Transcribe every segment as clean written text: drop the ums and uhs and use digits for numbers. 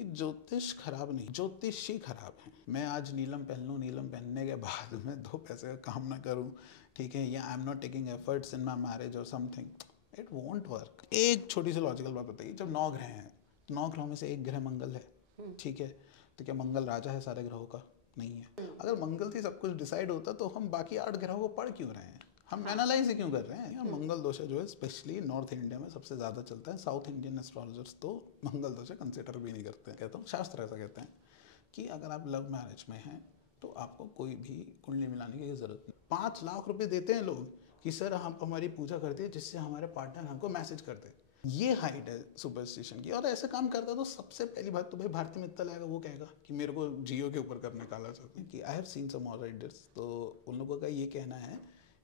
कि ज्योतिष खराब नहीं, ज्योतिष ही खराब है। मैं आज नीलम पहन लूँ, नीलम पहनने के बाद मैं 2 पैसे का काम ना करूँ, ठीक है, या I am not taking efforts in my marriage और समथिंग, इट वोंट वर्क। एक छोटी सी लॉजिकल बात बताइए, जब 9 ग्रह हैं, 9 ग्रहों में से एक ग्रह मंगल है, ठीक है, तो क्या मंगल राजा है सारे ग्रहों का? नहीं है। अगर मंगल से सब कुछ डिसाइड होता तो हम बाकी 8 ग्रहों को पढ़ क्यों रहे हैं, हम एनालाइज ही क्यों कर रहे हैं? मंगल दोष जो है स्पेशली नॉर्थ इंडिया में सबसे ज़्यादा चलता है। साउथ इंडियन एस्ट्रोलॉजर्स तो मंगल दोष कंसिडर भी नहीं करते हैं। कहता हूँ शास्त्र ऐसा कहते हैं कि अगर आप लव मैरिज में हैं तो आपको कोई भी कुंडली मिलाने की ज़रूरत नहीं। 5 लाख रुपए देते हैं लोग कि सर हम हमारी पूजा करते हैं जिससे हमारे पार्टनर हमको मैसेज करते हैं। ये हाइट है सुपरस्टिशन की। और ऐसे काम करता तो सबसे पहली बात तो भाई भारतीय मित्तल आएगा, वो कहेगा कि मेरे को जियो के ऊपर करने काला चाहते हैं। कि आई हैव सीन सम ऑलराइटर्स, तो उन लोगों का ये कहना है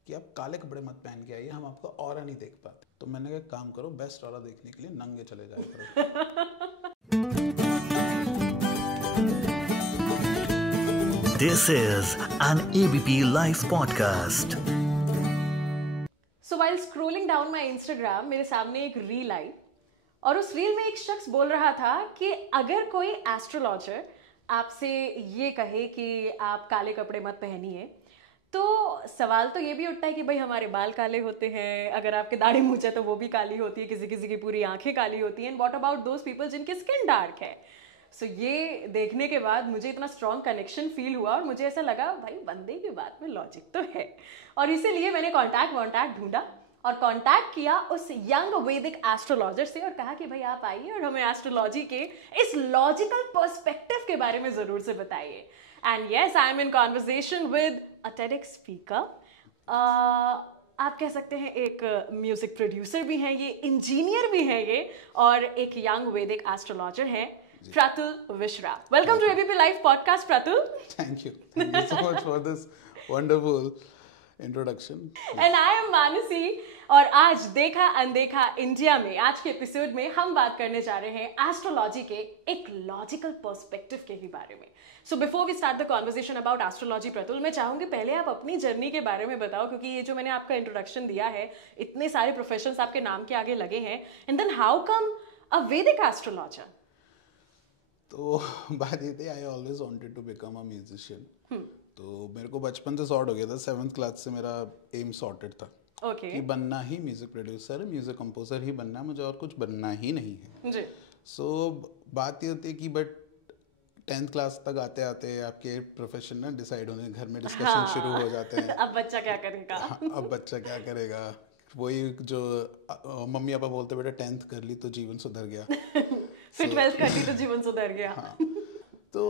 कि आप काले कपड़े मत पहन के आइए, हम आपका ऑरा नहीं देख पाते। तो मैंने कहा काम करो, बेस्ट ऑरा देखने के लिए नंगे चले जाए करो। This is an ABP Life podcast. So while scrolling down my Instagram, मेरे सामने एक रील आई और उस रील में एक शख्स बोल रहा था कि अगर कोई एस्ट्रोलॉजर आपसे ये कहे कि आप काले कपड़े मत पहनिए, तो सवाल तो ये भी उठता है कि भाई हमारे बाल काले होते हैं, अगर आपके दाढ़ी मूंछ है तो वो भी काली होती है, किसी किसी की पूरी आंखें काली होती हैं। And what about those people जिनकी स्किन डार्क है? सो ये देखने के बाद मुझे इतना स्ट्रॉन्ग कनेक्शन फील हुआ और मुझे ऐसा लगा भाई बंदे की बात में लॉजिक तो है। और इसीलिए मैंने कॉन्टैक्ट ढूंढा और कांटेक्ट किया उस यंग वैदिक एस्ट्रोलॉजर से और कहा कि भाई आप आइए और हमें एस्ट्रोलॉजी के इस लॉजिकल पर्सपेक्टिव के बारे में जरूर से बताइए। And yes, I am in conversation with a TEDx speaker. आप कह सकते हैं एक म्यूजिक प्रोड्यूसर भी हैं ये, इंजीनियर भी हैं ये, और एक यंग वैदिक एस्ट्रोलॉजर हैं, Pratul Vishra. Welcome to ABP Live podcast, Pratul. Thank you so much for this wonderful introduction. And I am Manasi, और आज देखा अनदेखा इंडिया में आज के एपिसोड में हम बात करने जा रहे हैं एस्ट्रोलॉजी के एक लॉजिकल पर्सपेक्टिव के ही बारे में। So before we start the conversation about astrology, Pratul, मैं चाहूंगी पहले आप अपनी जर्नी के बारे में बताओ, क्योंकि ये जो मैंने आपका इंट्रोडक्शन दिया है, इतने सारे प्रोफेशंस आपके नाम के आगे लगे हैं, and then how come a Vedic astrologer? तो बात ये थी, I always wanted to become a musician. तो मेरे को बचपन से सॉर्ट हो गया था, 7th क्लास से मेरा एम सॉर्टेड था कि बनना ही म्यूजिक प्रोड्यूसर, म्यूजिक कंपोजर ही बनना है मुझे, और कुछ बनना ही नहीं है जी। सो बात ये होती है कि बट 10th क्लास तक आते आते आपके प्रोफेशन ना डिसाइड होने, घर में डिस्कशन शुरू हो जाते हैं। अब बच्चा क्या करेगा? अब बच्चा क्या करेगा, वही जो मम्मी पापा बोलते बेटा 10th कर ली तो जीवन सुधर गया, फिर 12th कर ली तो जीवन सुधर गया। हाँ। तो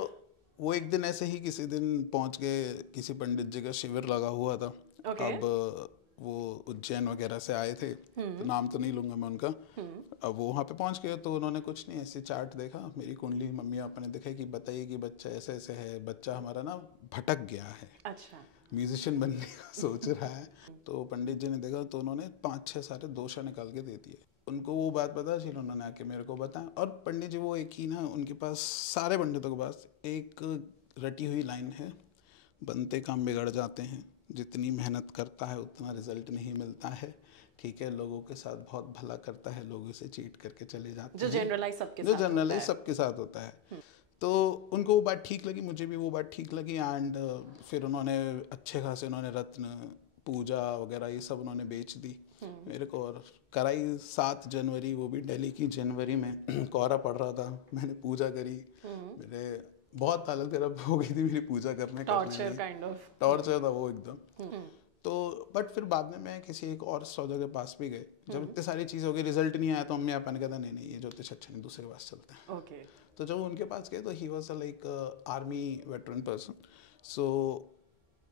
वो एक दिन ऐसे ही किसी दिन पहुंच गए, किसी पंडित जी का शिविर लगा हुआ था। अब वो उज्जैन वगैरह से आए थे, तो नाम तो नहीं लूंगा मैं उनका। अब वो वहाँ पे पहुंच गए तो उन्होंने कुछ नहीं, ऐसे चार्ट देखा, मेरी कुंडली मम्मी पापा ने देखा कि बताइए कि बच्चा ऐसे ऐसे है, बच्चा हमारा ना भटक गया है, अच्छा म्यूजिशियन बनने का सोच रहा है। तो पंडित जी ने देखा तो उन्होंने 5-6 सारे दोषा निकाल के दे दिए। उनको वो बात पता चली, उन्होंने आके मेरे को बताया। और पंडित जी वो एक ही ना, उनके पास सारे पंडितों के पास एक रटी हुई लाइन है, बनते काम बिगड़ जाते हैं, जितनी मेहनत करता है उतना रिजल्ट नहीं मिलता है, ठीक है, लोगों के साथ बहुत भला करता है, लोगों से चीट करके चले जाते हैं, जो जनरलाइज सबके साथ होता है। तो उनको वो बात ठीक लगी, मुझे भी वो बात ठीक लगी। एंड फिर उन्होंने अच्छे खासे उन्होंने रत्न पूजा वगैरह ये सब उन्होंने बेच दी मेरे को, और कराई 7 जनवरी, वो भी दिल्ली की जनवरी में कोहरा पड़ रहा था, मैंने पूजा करी। मेरे बहुत हालत खराब हो गई थी मेरी पूजा करने का, टॉर्चर था वो एकदम। तो बट फिर बाद में मैं किसी एक और एस्ट्रोलॉजर के पास भी गए, जब इतनी सारी चीज़ें हो गई, रिजल्ट नहीं आया, तो मम्मी पापा ने कहा नहीं ये ज्योतिष अच्छा नहीं, दूसरे के पास चलते हैं। तो जब उनके पास गए तो he was like army veteran person, so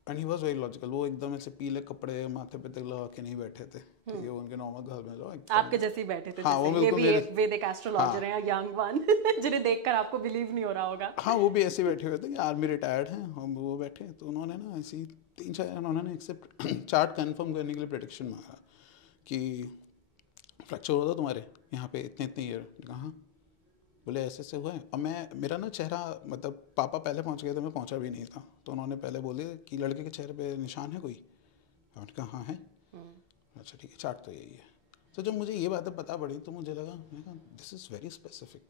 and he was very logical. वो एकदम ऐसे पीले कपड़े माथे पे तक लगा के नहीं बैठे थे, ठीक है, वो उनके नॉर्मल घर में जो आपके जैसे ही बैठे थे। हाँ, वो ये भी एक वैदिक एस्ट्रोलॉजर है, यंग वन, जिन्हें देखकर आपको बिलीव नहीं हो रहा होगा। हाँ, वो भी ऐसे बैठे हुए थे कि आर्मी रिटायर्ड हैं, हम वो बैठे। तो उन्होंने ना ऐसी 3-4 उन्होंने एक्सेप्ट चार्ट कंफर्म करने के लिए प्रेडिक्शन मांगा कि फ्रैक्चर होता तुम्हारे यहाँ पे इतने ईयर। कहाँ? बोले ऐसे से हुआ है। और मेरा ना चेहरा, मतलब पापा पहले पहुंच गए थे, मैं पहुंचा भी नहीं था, तो उन्होंने पहले बोले कि लड़के के चेहरे पे निशान है कोई? मैंने कहा हाँ है। अच्छा ठीक है, चार्ट तो यही है। तो जब मुझे ये बातें पता पड़ी तो मुझे लगा, this is very specific,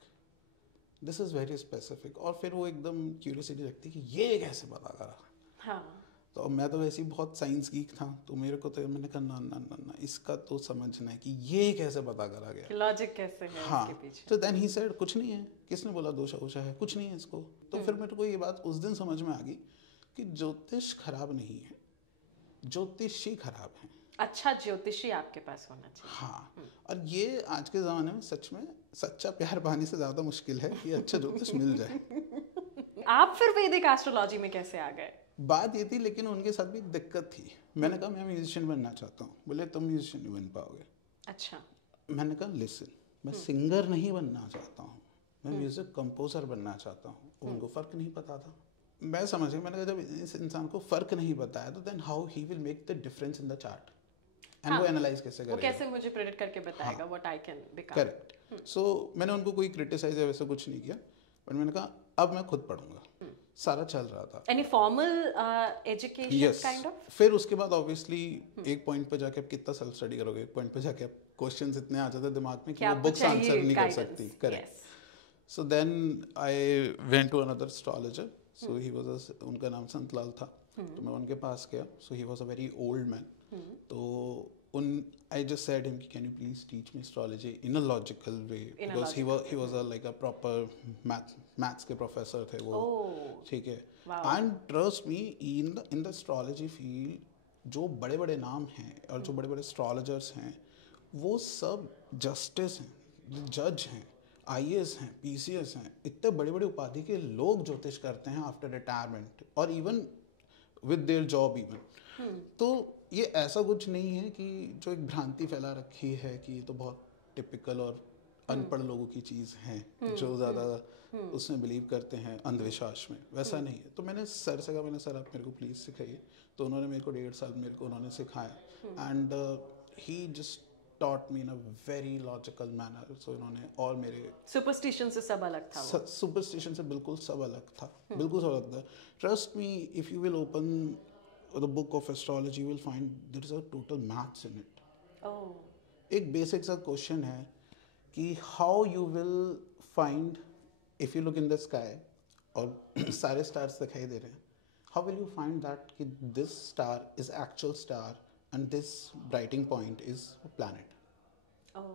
this is very specific. और फिर वो एकदम क्यूरियोसिटी रखती कि ये कैसे पता करा। हाँ। तो मैं तो वैसे ही बहुत साइंस गीक था, तो मेरे को तो मैंने कहा ना ना ना ना, इसका तो समझना है कि ये कैसे पता करा गया, लॉजिक कैसे है हाँ। इसके पीछे। तो देन ही सेड कुछ नहीं है, किसने बोला दोषा उषा है, कुछ नहीं है इसको। तो फिर मेरे को ये बात उस दिन समझ में आ गई कि ज्योतिष खराब नहीं है, ज्योतिषी खराब है। अच्छा ज्योतिषी आपके पास होना चाहिए। हाँ, और ये आज के ज़माने में सच में सच्चा प्यार पाने से ज़्यादा मुश्किल है कि अच्छा ज्योतिष मिल जाए। आप फिर वैदिक एस्ट्रोलॉजी में कैसे आ गए? बात ये थी, लेकिन उनके साथ भी एक दिक्कत थी। मैंने कहा मैं म्यूजिशियन बनना चाहता हूँ। बोले तुम म्यूजिशियन नहीं बन पाओगे। अच्छा। मैंने कहा लिसन, मैं सिंगर नहीं बनना चाहता हूँ, मैं म्यूजिक कंपोजर बनना चाहता हूँ। उनको फ़र्क नहीं पता था। मैं समझ गया। मैंने कहा जब इस इंसान को फ़र्क नहीं पता है तो then how he will make the difference in the chart, and वो एनालाइज कैसे करेगा, वो कैसे मुझे प्रेडिक्ट करके बताएगा what I can become. Correct. So मैंने उनको कोई क्रिटिसाइज या वैसा कुछ नहीं किया, बट मैंने कहा अब मैं खुद पढ़ूंगा। सारा चल रहा था। Any formal education kind of? फिर उसके बाद ऑब्वियसली एक पॉइंट पे जाके आप कितना सेल्फ स्टडी करोगे, एक पॉइंट पे जाके आप क्वेश्चंस इतने आ जाते दिमाग में कि वो बुक्स आंसर नहीं कर सकती। Correct. So then I went to another astrologer. So he was, उनका नाम संतलाल था। तो मैं उनके पास गया। So he was a very old man. तो I just said him, can you please teach me astrology in a logical way, because he was a like a proper maths के professor थे वो। ठीक है। And trust me, in the astrology field जो बड़े बड़े नाम हैं और जो बड़े बड़े astrologers हैं वो सब justice हैं, जज हैं, IAS हैं, PCS हैं, इतने बड़े बड़े उपाधि के लोग ज्योतिष करते हैं आफ्टर रिटायरमेंट और even with their job even. तो ये ऐसा कुछ नहीं है कि जो एक भ्रांति फैला रखी है कि ये तो बहुत टिपिकल और अनपढ़ लोगों की चीज़ है जो ज़्यादा उसमें बिलीव करते हैं अंधविश्वास में, वैसा नहीं है। तो मैंने सर से कहा, मैंने सर आप मेरे को प्लीज़ सिखाइए। तो उन्होंने मेरे को 1.5 साल मेरे को उन्होंने सिखाया and he just taught me in a very logical manner. So इन्होंने और मेरे सुपरस्टिशन से सब अलग था वो। सुपरस्टिशन से बिल्कुल सब अलग था, बिल्कुल सब अलग था। Trust me, if you will open the book of astrology, you will find there is a total maths in it. Oh. एक basic सा question है कि how you will find, if you look in the sky और सारे stars दिखाई दे रहे हैं, how will you find that कि this star is actual star and this brighting point is a planet? Oh,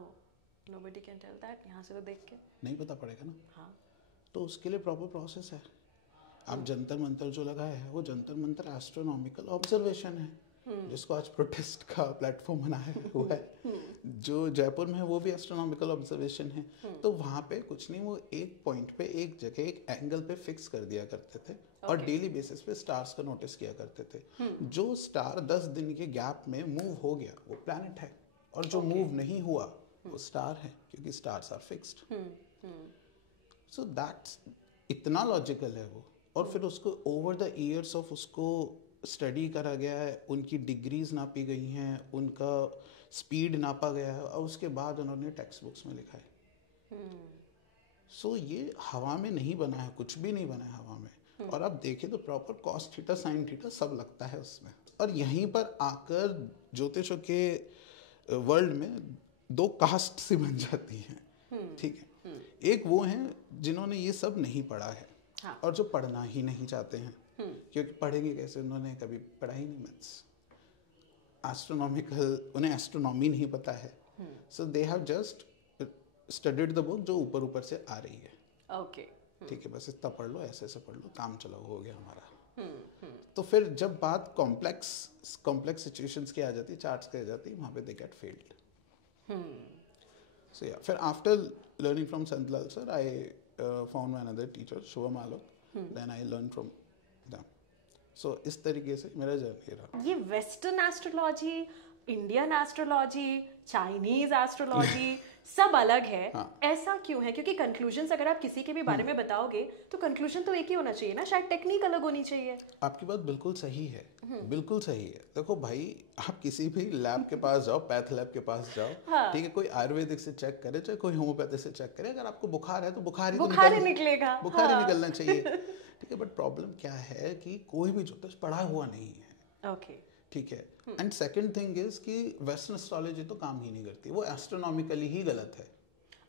nobody can tell that. यहाँ से तो देख के नहीं पता पड़ेगा ना। हाँ। तो उसके लिए proper process है। आप जंतर मंतर जो लगाए है वो जंतर मंतर एस्ट्रोनॉमिकल ऑब्जर्वेशन है, जिसको आज प्रोटेस्ट का प्लेटफॉर्म बनाया हुआ है। जो जयपुर में है वो भी एस्ट्रोनॉमिकल ऑब्जर्वेशन है। तो वहाँ पे कुछ नहीं, वो एक पॉइंट पे एक जगह एक एंगल पे फिक्स कर दिया करते थे और डेली बेसिस पे स्टार्स का नोटिस किया करते थे। जो स्टार 10 दिन के गैप में मूव हो गया वो प्लैनेट है, और जो मूव नहीं हुआ वो स्टार है, क्योंकि stars are fixed. So that's, इतना लॉजिकल है वो। और फिर उसको ओवर द ईयर्स ऑफ उसको स्टडी करा गया है, उनकी डिग्रीज नापी गई हैं, उनका स्पीड नापा गया है, और उसके बाद उन्होंने टेक्स्ट बुक्स में लिखा है। सो ये हवा में नहीं बना है, कुछ भी नहीं बना है हवा में। और आप देखें तो proper cos theta sine theta सब लगता है उसमें। और यहीं पर आकर ज्योतिषों के वर्ल्ड में 2 कास्ट सी बन जाती हैं। ठीक है। एक वो हैं जिन्होंने ये सब नहीं पढ़ा है, हाँ। और जो पढ़ना ही नहीं चाहते हैं, क्योंकि पढ़ेंगे कैसे, उन्होंने कभी पढ़ा ही नहीं मैथ्स, एस्ट्रोनॉमिकल, उन्हें एस्ट्रोनॉमी नहीं पता है। So they have just studied the book जो ऊपर ऊपर से आ रही है। ओके। ठीक है, बस इतना पढ़ लो, ऐसे ऐसे पढ़ लो, काम चलाओ, हो गया हमारा। तो फिर जब बात कॉम्प्लेक्स सिचुएशंस की आ जाती है, चार्ट्स की आ जाती है, वहाँ पे दे गेट फेल्ड। सो या फिर after learning from Santlal sir, I found my another teacher, Shubham Alok. Then I learned from them. So इस तरीके से मेरा जर्नी रहा। ये western astrology, Indian astrology, Chinese astrology सब अलग है। हाँ। ऐसा क्यों है? क्योंकि कंक्लूजन्स अगर आप किसी के भी बारे में बताओगे तो कंक्लूजन तो एक ही होना चाहिए ना, शायद टेक्निक अलग होनी चाहिए। आपकी बात बिल्कुल सही है, बिल्कुल सही है। देखो भाई, आप किसी भी लैब के पास जाओ, पैथ लैब के पास जाओ, हाँ। ठीक है, कोई आयुर्वेदिक से चेक करे, चाहे कोई होम्योपैथी से चेक करे, अगर आपको बुखार है तो बुखार ही निकलेगा, बुखार ही निकलना चाहिए। ठीक है, बट प्रॉब्लम क्या है कि कोई भी ज्योतिष पढ़ा हुआ नहीं है। ओके, ठीक है। एंड सेकंड थिंग इज कि वेस्टर्न एस्ट्रोलॉजी तो काम ही नहीं करती, वो एस्ट्रोनॉमिकली ही गलत है।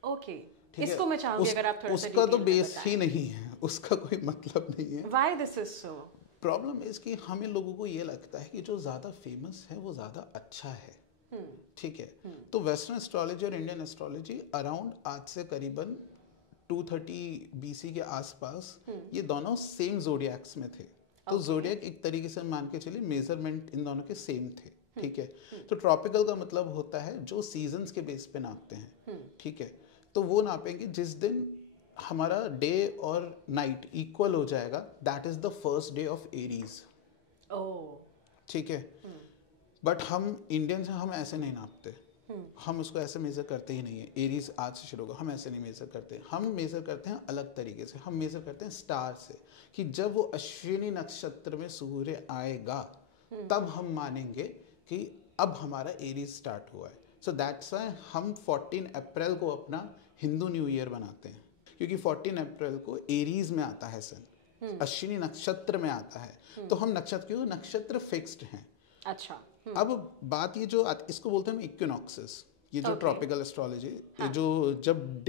ओके। ठीक है, इसको मैं चाहूंगी अगर आप थोड़ा सा उसका तो डिटेल में बेस ही बताएं। नहीं है, उसका कोई मतलब नहीं है। Why this is so? Problem is कि हमें लोगों को ये लगता है कि जो ज़्यादा फेमस है वो ज़्यादा अच्छा है, ठीक है। तो वेस्टर्न एस्ट्रोलॉजी और इंडियन एस्ट्रोलॉजी अराउंड आज से करीबन 230 BC के आसपास ये दोनों सेम जोडियक्स में थे। तो जोडियक एक तरीके से मान के चलिए मेजरमेंट इन दोनों के सेम थे, ठीक है। तो ट्रॉपिकल का मतलब होता है जो सीजन्स के बेस पे नापते हैं, ठीक है। तो वो नापेंगे जिस दिन हमारा डे और नाइट इक्वल हो जाएगा, that is the first day of Aries, ठीक है। बट हम इंडियंस हैं, हम ऐसे नहीं नापते, हम उसको ऐसे मेजर करते ही नहीं है। एरीज आज से शुरू होगा, हम ऐसे नहीं मेजर करते, हम मेजर करते हैं अलग तरीके से। हम मेजर करते हैं स्टार से, कि जब वो अश्विनी नक्षत्र में सूर्य आएगा तब हम मानेंगे कि अब हमारा एरीज स्टार्ट हुआ है। सो दैट्स व्हाई हम 14 अप्रैल को अपना हिंदू न्यू ईयर बनाते हैं, क्योंकि 14 अप्रैल को एरीज में आता है सन, अश्विनी नक्षत्र में आता है। तो हम नक्षत्र, क्यों नक्षत्र फिक्स्ड हैं। अच्छा। अब बात ये जो इसको बोलते हैं इक्विनॉक्सेस, ये जो ट्रॉपिकल एस्ट्रोलॉजी, जो जब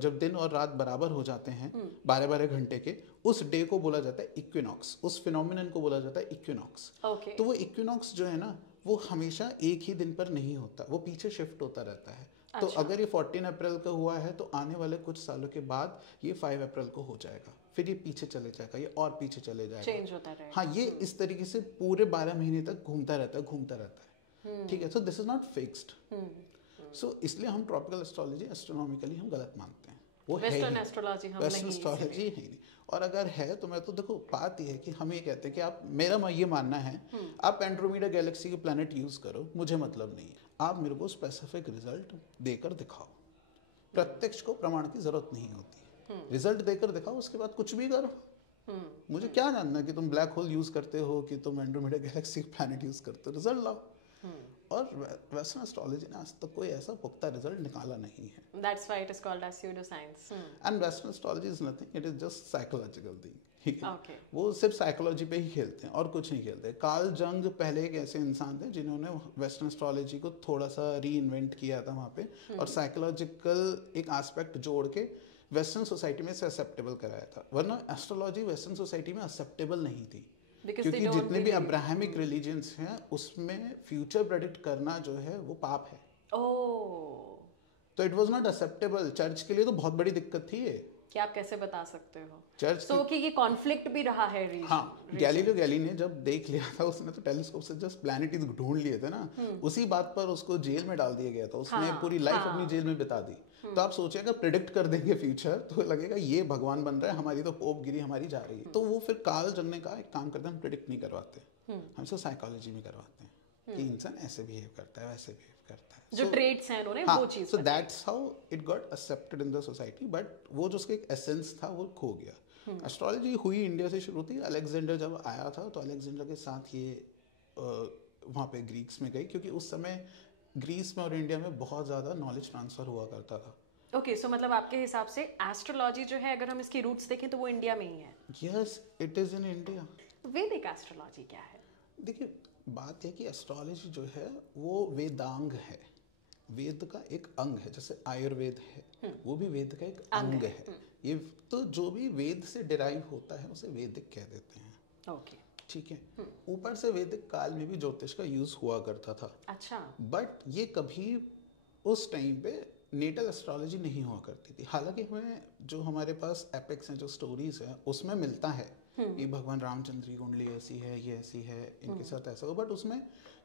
जब दिन और रात बराबर हो जाते हैं 12-12 घंटे के, उस डे को बोला जाता है इक्विनॉक्स, उस फिनोमिनन को बोला जाता है इक्विनॉक्स। तो वो इक्विनॉक्स जो है ना, वो हमेशा एक ही दिन पर नहीं होता, वो पीछे शिफ्ट होता रहता है। तो अगर ये 14 अप्रैल का हुआ है तो आने वाले कुछ सालों के बाद ये 5 अप्रैल को हो जाएगा, फिर ये पीछे चले जाएगा, ये और पीछे चले जाएगा, चेंज होता रहेगा। हाँ, ये इस तरीके से पूरे 12 महीने तक घूमता रहता है, ठीक है। So this is not fixed. So इसलिए हम ट्रॉपिकल एस्ट्रोलॉजी एस्ट्रोनॉमिकली हम गलत मानते हैं, वो वेस्टर्न एस्ट्रोलॉजी हम वेस्टर्न एस्ट्रोलॉजी है नहीं। और अगर है तो मैं तो देखो, बात ये है कि हम ये कहते हैं कि आप, मेरा ये मानना है, आप एंड्रोमेडा गैलेक्सी के प्लैनेट यूज करो, मुझे मतलब नहीं है। आप मेरे को स्पेसिफिक रिजल्ट देकर दिखाओ, प्रत्यक्ष को प्रमाण की जरूरत नहीं होती, रिजल्ट देकर दिखाओ, उसके बाद कुछ भी करो। मुझे क्या जानना कि तुम ब्लैक होल यूज करते हो कि तुम एंड्रोमेडा गैलेक्सी प्लैनेट यूज करते हो, रिजल्ट लाओ। और वेस्टर्न एस्ट्रोलॉजी ने आज तक कोई ऐसा पुख्ता रिजल्ट निकाला नहीं है। That's why it is called as pseudoscience. And western astrology is nothing, it is just psychological thing, ठीक है। Okay. वो सिर्फ साइकोलॉजी पे ही खेलते हैं और कुछ नहीं खेलते। कार्ल जंग पहले एक ऐसे इंसान थे जिन्होंने वेस्टर्न एस्ट्रोलॉजी को थोड़ा सा री इन्वेंट किया था वहाँ पे, और साइकोलॉजिकल एक एस्पेक्ट जोड़ के वेस्टर्न सोसाइटी में से एक्सेप्टेबल कराया था। वरना एस्ट्रोलॉजी वेस्टर्न सोसाइटी में एक्सेप्टेबल नहीं थी, क्योंकि जितने भी अब्राहमिक रिलीजन्स हैं उसमें फ्यूचर प्रेडिक्ट करना जो है वो पाप है। तो it was not acceptable. Church के लिए तो बहुत बड़ी दिक्कत थी ये, कि आप कैसे बता सकते हो चर्च तो कि ये कॉन्फ्लिक्ट भी रहा है रीजन। हाँ, गैलीलियो गैली ने जब देख लिया था, उसने तो टेलीस्कोप से जस्ट प्लैनेट ढूंढ लिए थे ना, उसी बात पर उसको जेल में डाल दिया गया था। उसने पूरी लाइफ अपनी जेल में बिता दी। तो आप सोचिएगा प्रिडिक्ट कर देंगे फ्यूचर, तो लगेगा ये भगवान बन रहा है, हमारी तो पोप गिरी हमारी जा रही है। तो वो फिर कार्ल जंग ने कहा एक काम करते हैं, हम प्रिडिक्ट नहीं करवाते, हम इसको साइकोलॉजी में करवाते हैं कि इंसान ऐसे बिहेव करता है, वैसे बिहेव करता है, जो ट्रेड्स हैं उन्होंने वो चीज। So that's how it got accepted in the society. But वो जो उसका एक एसेंस था वो खो गया। एस्ट्रोलॉजी हुई इंडिया से शुरू थी। अलेक्जेंडर जब आया था तो अलेक्जेंडर के साथ ये वहाँ पे ग्रीक्स में गई, क्योंकि उस समय ग्रीस में और इंडिया में बहुत ज़्यादा नॉलेज ट्रांसफर हुआ करता था। ओके, सो मतलब आपके हिसाब से एस्ट्रोलॉजी जो है, अगर हम इसकी रूट्स देखें तो वो इंडिया में ही है। Yes, it is in India. वैदिक एस्ट्रोलॉजी क्या है? देखिए, बात है कि एस्ट्रोलॉजी जो है वो वेदांग है, वेद का एक अंग है। जैसे आयुर्वेद है, वो भी वेद का एक अंग है। ये तो जो भी वेद से डिराइव होता है उसे वैदिक कह देते हैं। ओके, ठीक है। ऊपर से वैदिक काल में भी ज्योतिष का यूज हुआ करता था। अच्छा। बट ये कभी उस टाइम पे नेटल एस्ट्रोलॉजी नहीं हुआ करती थी। हालांकि हमें जो हमारे पास एपिक्स हैं, जो स्टोरीज हैं, उसमें मिलता है कि भगवान रामचंद्र की कुंडली ऐसी है, ये ऐसी है, इनके साथ ऐसा हो। बट उसमें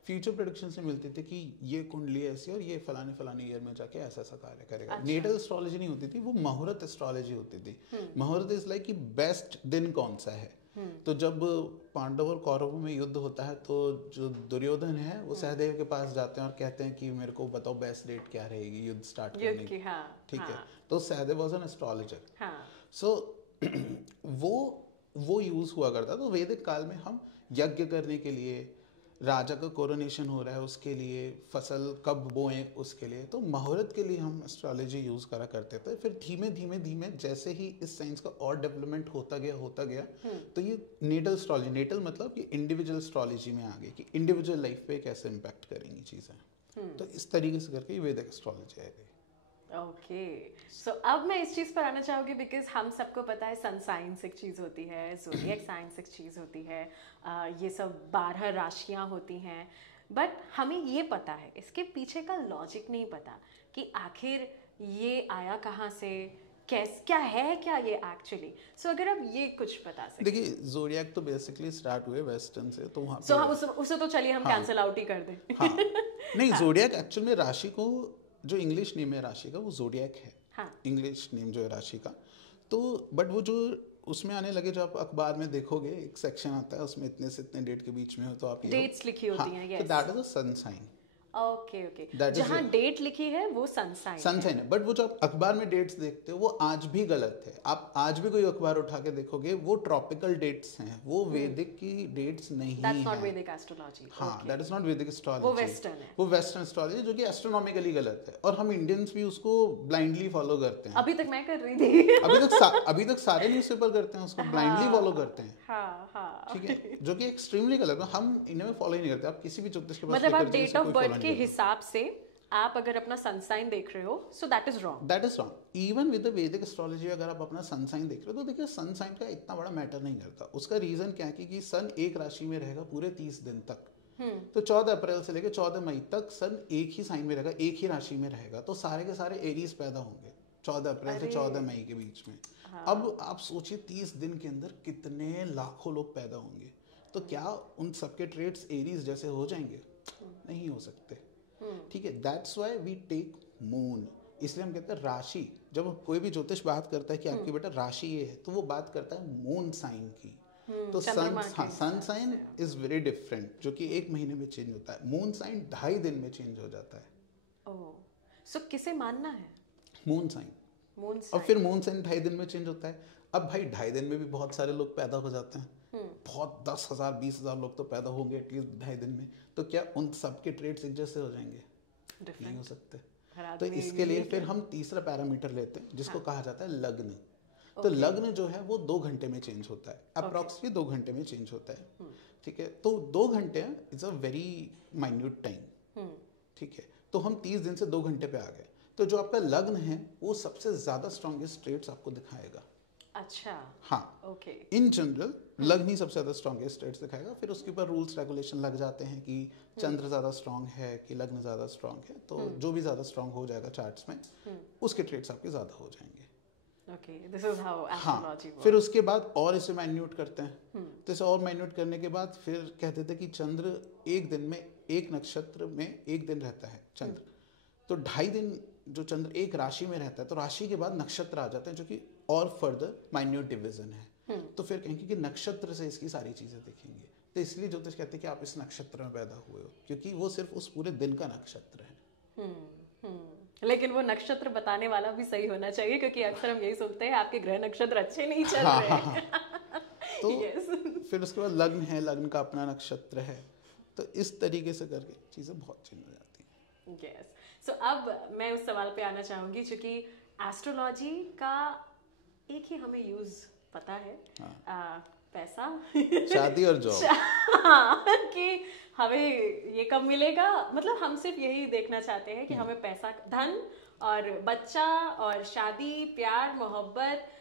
फ्यूचर प्रेडिक्शन से मिलती थी कि ये कुंडली ऐसी और ये फलाने ईयर में जाके ऐसा ऐसा कार्य करेगा। अच्छा। नेटल एस्ट्रोलॉजी नहीं होती थी, वो मुहूर्त एस्ट्रोलॉजी होती थी। मुहूर्त इज लाइक कि बेस्ट दिन कौन सा है। तो जब पांडव और कौरवों में युद्ध होता है तो जो दुर्योधन है वो सहदेव के पास जाते हैं और कहते हैं कि मेरे को बताओ बेस्ट डेट क्या रहेगी युद्ध स्टार्ट करने की। ठीक है। तो सहदेव वाज एन एस्ट्रोलॉजर। सो वो यूज हुआ करता। तो वैदिक काल में हम यज्ञ करने के लिए, राजा का कोरोनेशन हो रहा है उसके लिए, फसल कब बोएं उसके लिए, तो मुहूर्त के लिए हम एस्ट्रोलॉजी यूज करा करते थे। फिर धीमे धीमे जैसे ही इस साइंस का और डेवलपमेंट होता गया तो ये नेटल एस्ट्रोलॉजी, नेटल मतलब कि इंडिविजुअल एस्ट्रोलॉजी में आ गई कि इंडिविजुअल लाइफ पे कैसे इम्पैक्ट करेंगी चीज़ें। तो इस तरीके से करके ये वैदिक एस्ट्रोलॉजी आ गई। ओके, सो अब मैं इस चीज़ पर आना चाहूँगी बिकॉज हम सबको पता है सन साइंस एक चीज़ होती है, ज़ोडिएक साइंस एक चीज़ होती है, ये सब 12 राशियाँ होती हैं, बट हमें ये पता है, इसके पीछे का लॉजिक नहीं पता कि आखिर ये आया कहाँ से, क्या है क्या ये एक्चुअली। सो अगर आप ये कुछ बता सकें। देखिए ज़ोडिएक तो बेसिकली स्टार्ट हुए वेस्टर्न से, तो वहाँ सो हम उसे तो चलिए हम कैंसिल आउट ही कर दें। हाँ नहीं, ज़ोडिएक एक्चुअल में राशि को, जो इंग्लिश नेम है राशि का वो ज़ोडिएक है, हाँ। इंग्लिश नेम जो है राशि का। तो बट वो जो उसमें आने लगे, जो आप अखबार में देखोगे एक सेक्शन आता है उसमें इतने से इतने डेट के बीच में हो तो आप डेट्स लिखी होती हैं, तो that is a sun sign. Okay okay, जहाँ डेट लिखी है वो सन साइन है। बट वो जो आप अखबार में डेट्स देखते हो वो आज भी गलत है। आप आज भी कोई अखबार उठा के देखोगे वो ट्रॉपिकल डेट्स हैं, वो वैदिक की डेट्स नहीं है। दैट्स नॉट वैदिक एस्ट्रोलॉजी। हाँ, दैट इज नॉट वैदिक एस्ट्रोलॉजी, वो वेस्टर्न है, वो वेस्टर्न एस्ट्रोलॉजी जो कि एस्ट्रोनॉमिकली गलत है, और हम इंडियंस भी उसको ब्लाइंडली फॉलो करते हैं। अभी तक मैं कर रही थी। अभी तक सारे न्यूज़पेपर करते हैं उसको, ब्लाइंडली फॉलो करते हैं। हाँ हाँ, ठीक है, जो कि एक्सट्रीमली गलत है। हम इन्हें फॉलो ही नहीं करते। आप किसी भी ज्योतिष के पास मतलब आप डेट ऑफ बर्थ के हिसाब से आप अगर अपना सन साइन देख रहे हो, so that is wrong. That is wrong. Even with the वैदिक एस्ट्रोलॉजी अगर आप अपना सन साइन देख रहे हो तो देखिए सन साइन का इतना बड़ा मैटर नहीं करता। उसका रीजन क्या है कि सन एक राशि में रहेगा पूरे 30 दिन तक। तो 14 अप्रैल से लेकर 14 मई तक सन एक ही साइन में रहेगा, एक ही राशि में रहेगा। तो सारे के सारे एरीज पैदा होंगे 14 अप्रैल से 14 मई के बीच में। अब आप सोचिए 30 दिन के अंदर कितने लाखों लोग पैदा होंगे, तो क्या उन सबके ट्रेड्स एरीज जैसे हो जाएंगे? नहीं हो सकते। ठीक है, that's why we take moon. इसलिए हम कहते हैं राशि। जब कोई भी ज्योतिष बात करता है कि आपकी बेटा राशि ये है, तो वो बात करता है मून साइन की। तो sun sign is very different, जो कि 1 महीने में चेंज होता है। मून साइन 2.5 दिन में चेंज हो जाता है। ओह, सो किसे मानना है? Moon sign. और फिर मून साइन 2.5 दिन में चेंज होता है। अब भाई 2.5 दिन में भी बहुत सारे लोग पैदा हो जाते हैं, बहुत 10,000 20,000 लोग तो पैदा होंगे एटलीस्ट 2.5 दिन में। तो क्या उन सबके ट्रेड्स एक जैसे हो जाएंगे? नहीं हो सकते। तो इसके लिए फिर हम तीसरा पैरामीटर लेते हैं जिसको कहा जाता है लग्न। तो लग्न जो है वो 2 घंटे में चेंज होता है, अप्रॉक्सिमेटली 2 घंटे में चेंज होता है। ठीक है, तो 2 घंटे is a very minute time. ठीक है, तो हम 30 दिन से 2 घंटे पे आ गए। तो जो आपका लग्न है वो सबसे ज्यादा स्ट्रॉन्गेस्ट ट्रेड्स आपको दिखाएगा। अच्छा, हाँ, ओके। इन जनरल लग्न ही सबसे ज्यादा स्ट्रॉन्गेस्ट ट्रेड्स दिखाएगा। फिर उसके ऊपर रूल्स रेगुलेशन लग जाते हैं कि चंद्र ज्यादा स्ट्रांग है कि लग्न ज्यादा स्ट्रांग है। तो जो भी ज्यादा स्ट्रांग हो जाएगा चार्ट्स में, उसके ट्रेड्स आपके ज्यादा हो जाएंगे। Okay, this is how astrology works. फिर उसके बाद और इसे माइन्यूट करते हैं। तो इसे और माइन्यूट करने के बाद फिर कहते थे कि चंद्र एक दिन में एक नक्षत्र में एक दिन रहता है चंद्र। तो 2.5 दिन जो चंद्र एक राशि में रहता है, तो राशि के बाद नक्षत्र आ जाते हैं, जो कि और फर्दर माइन्यूट डिवीजन है। तो फिर कहेंगे कि नक्षत्र से इसकी सारी चीजें दिखेंगी। तो इसलिए ज्योतिष कहते हैं कि आप इस नक्षत्र में पैदा हुए हो, क्योंकि वो सिर्फ उस पूरे दिन का नक्षत्र है। लेकिन वो नक्षत्र बताने वाला भी सही होना चाहिए, क्योंकि अक्सर हम यही सुनते हैं आपके ग्रह नक्षत्र अच्छे नहीं चल रहे। तो फिर उसके बाद लग्न है, लग्न का अपना नक्षत्र है। तो इस तरीके से करके चीजें बहुत चेंज हो जाती हैं। यस, सो अब मैं उस सवाल पे आना चाहूंगी, क्योंकि एस्ट्रोलॉजी का एक ही हमें यूज पता है, पैसा, शादी और जॉब। कि हमें ये कब मिलेगा। मतलब हम सिर्फ यही देखना चाहते हैं कि हमें पैसा, धन और बच्चा और शादी, प्यार, मोहब्बत,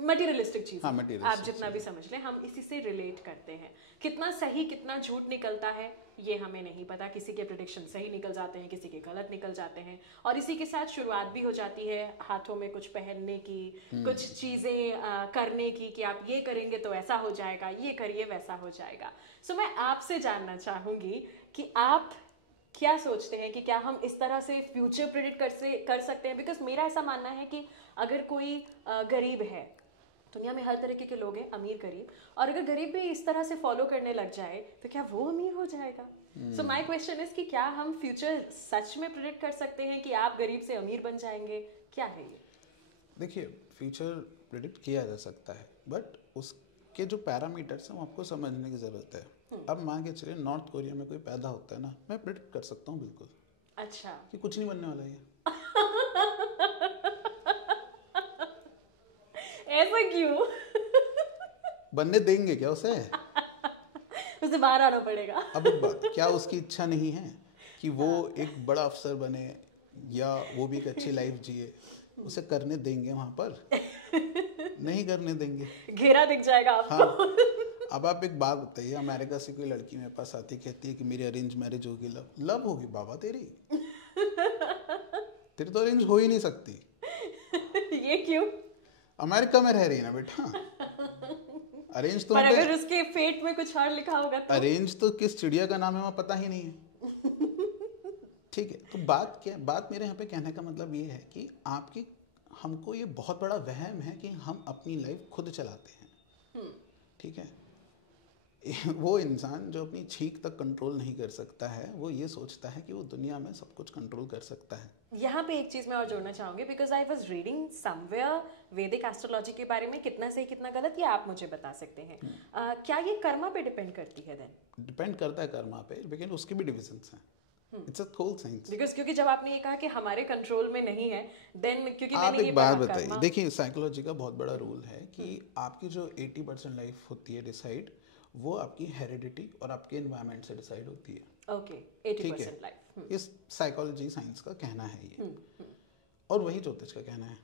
मटेरियलिस्टिक चीज, आप जितना भी समझ लें, हम इसी से रिलेट करते हैं। कितना सही कितना झूठ निकलता है ये हमें नहीं पता। किसी के प्रेडिक्शन सही निकल जाते हैं, किसी के गलत निकल जाते हैं। और इसी के साथ शुरुआत भी हो जाती है हाथों में कुछ पहनने की, कुछ चीजें करने की, कि आप ये करेंगे तो ऐसा हो जाएगा, ये करिए वैसा हो जाएगा। सो मैं आपसे जानना चाहूंगी कि आप क्या सोचते हैं कि क्या हम इस तरह से फ्यूचर प्रेडिक्ट कर सकते हैं? बिकॉज मेरा ऐसा मानना है कि अगर कोई गरीब है, दुनिया में हर तरीके के लोग हैं, अमीर गरीब, और अगर गरीब भी इस तरह से फॉलो करने लग जाए तो क्या वो अमीर हो जाएगा? सो माय क्वेश्चन इज कि क्या हम फ्यूचर सच में प्रेडिक्ट कर सकते हैं कि आप गरीब से अमीर बन जाएंगे? क्या है ये? देखिए, फ्यूचर प्रेडिक्ट किया जा सकता है, बट उसके जो पैरामीटर्स हैं वो आपको समझने की जरूरत है। अब मान के चलिए नॉर्थ कोरिया में कोई पैदा होता है ना, मैं प्रेडिक्ट कर सकता हूँ बिल्कुल। अच्छा, कि कुछ नहीं बनने वाला है। ऐसा क्यों? बनने देंगे क्या उसे? उसे बाहर आना पड़ेगा। अब एक बात, क्या उसकी इच्छा नहीं है कि वो एक बड़ा अफसर बने या वो भी एक अच्छी लाइफ जिए, उसे करने देंगे वहाँ पर? नहीं करने देंगे, घेरा दिख जाएगा आपको। हाँ। अब आप एक बात बताइए, अमेरिका से कोई लड़की मेरे पास आती कहती है कि मेरी अरेंज मैरिज होगी, लव होगी बाबा तेरी? तेरी तो अरेंज हो ही नहीं सकती। ये क्यों? अमेरिका में रह रही है ना बेटा। अरेंज तो पर अगर उसके फेट में कुछ और लिखा होगा तो? अरेंज तो किस चिड़िया का नाम है वहाँ पता ही नहीं है। ठीक है, तो बात क्या, बात मेरे यहाँ पे कहने का मतलब ये है कि आपकी, हमको ये बहुत बड़ा वहम है कि हम अपनी लाइफ खुद चलाते हैं। ठीक है, वो इंसान जो अपनी छींक तक कंट्रोल नहीं कर सकता है, वो ये सोचता है कि वो दुनिया में सब कुछ कंट्रोल कर सकता है। यहाँ पे एक चीज मैं और जोड़ना चाहूंगी, because I was reading somewhere वैदिक एस्ट्रोलॉजी के बारे में, कितना सही कितना गलत ये आप मुझे बता सकते हैं। क्या ये कर्मा पे डिपेंड करती है? देन डिपेंड करता है कर्मा पे, लेकिन उसके भी डिविजन्स हैं। It's a whole science. Because क्योंकि जब आपने ये कहा कि हमारे कंट्रोल में नहीं है, देन क्योंकि आप मैंने एक बात बताइए, देखिए साइकोलॉजी का बहुत बड़ा रूल है कि आपकी जो 80% लाइफ होती है डिसाइड, वो आपकी हेरिडिटी और आपके एनवायरनमेंट से डिसाइड होती है। Okay, 80% life. इस साइकोलॉजी साइंस का कहना है ये, और वही ज्योतिष का कहना है।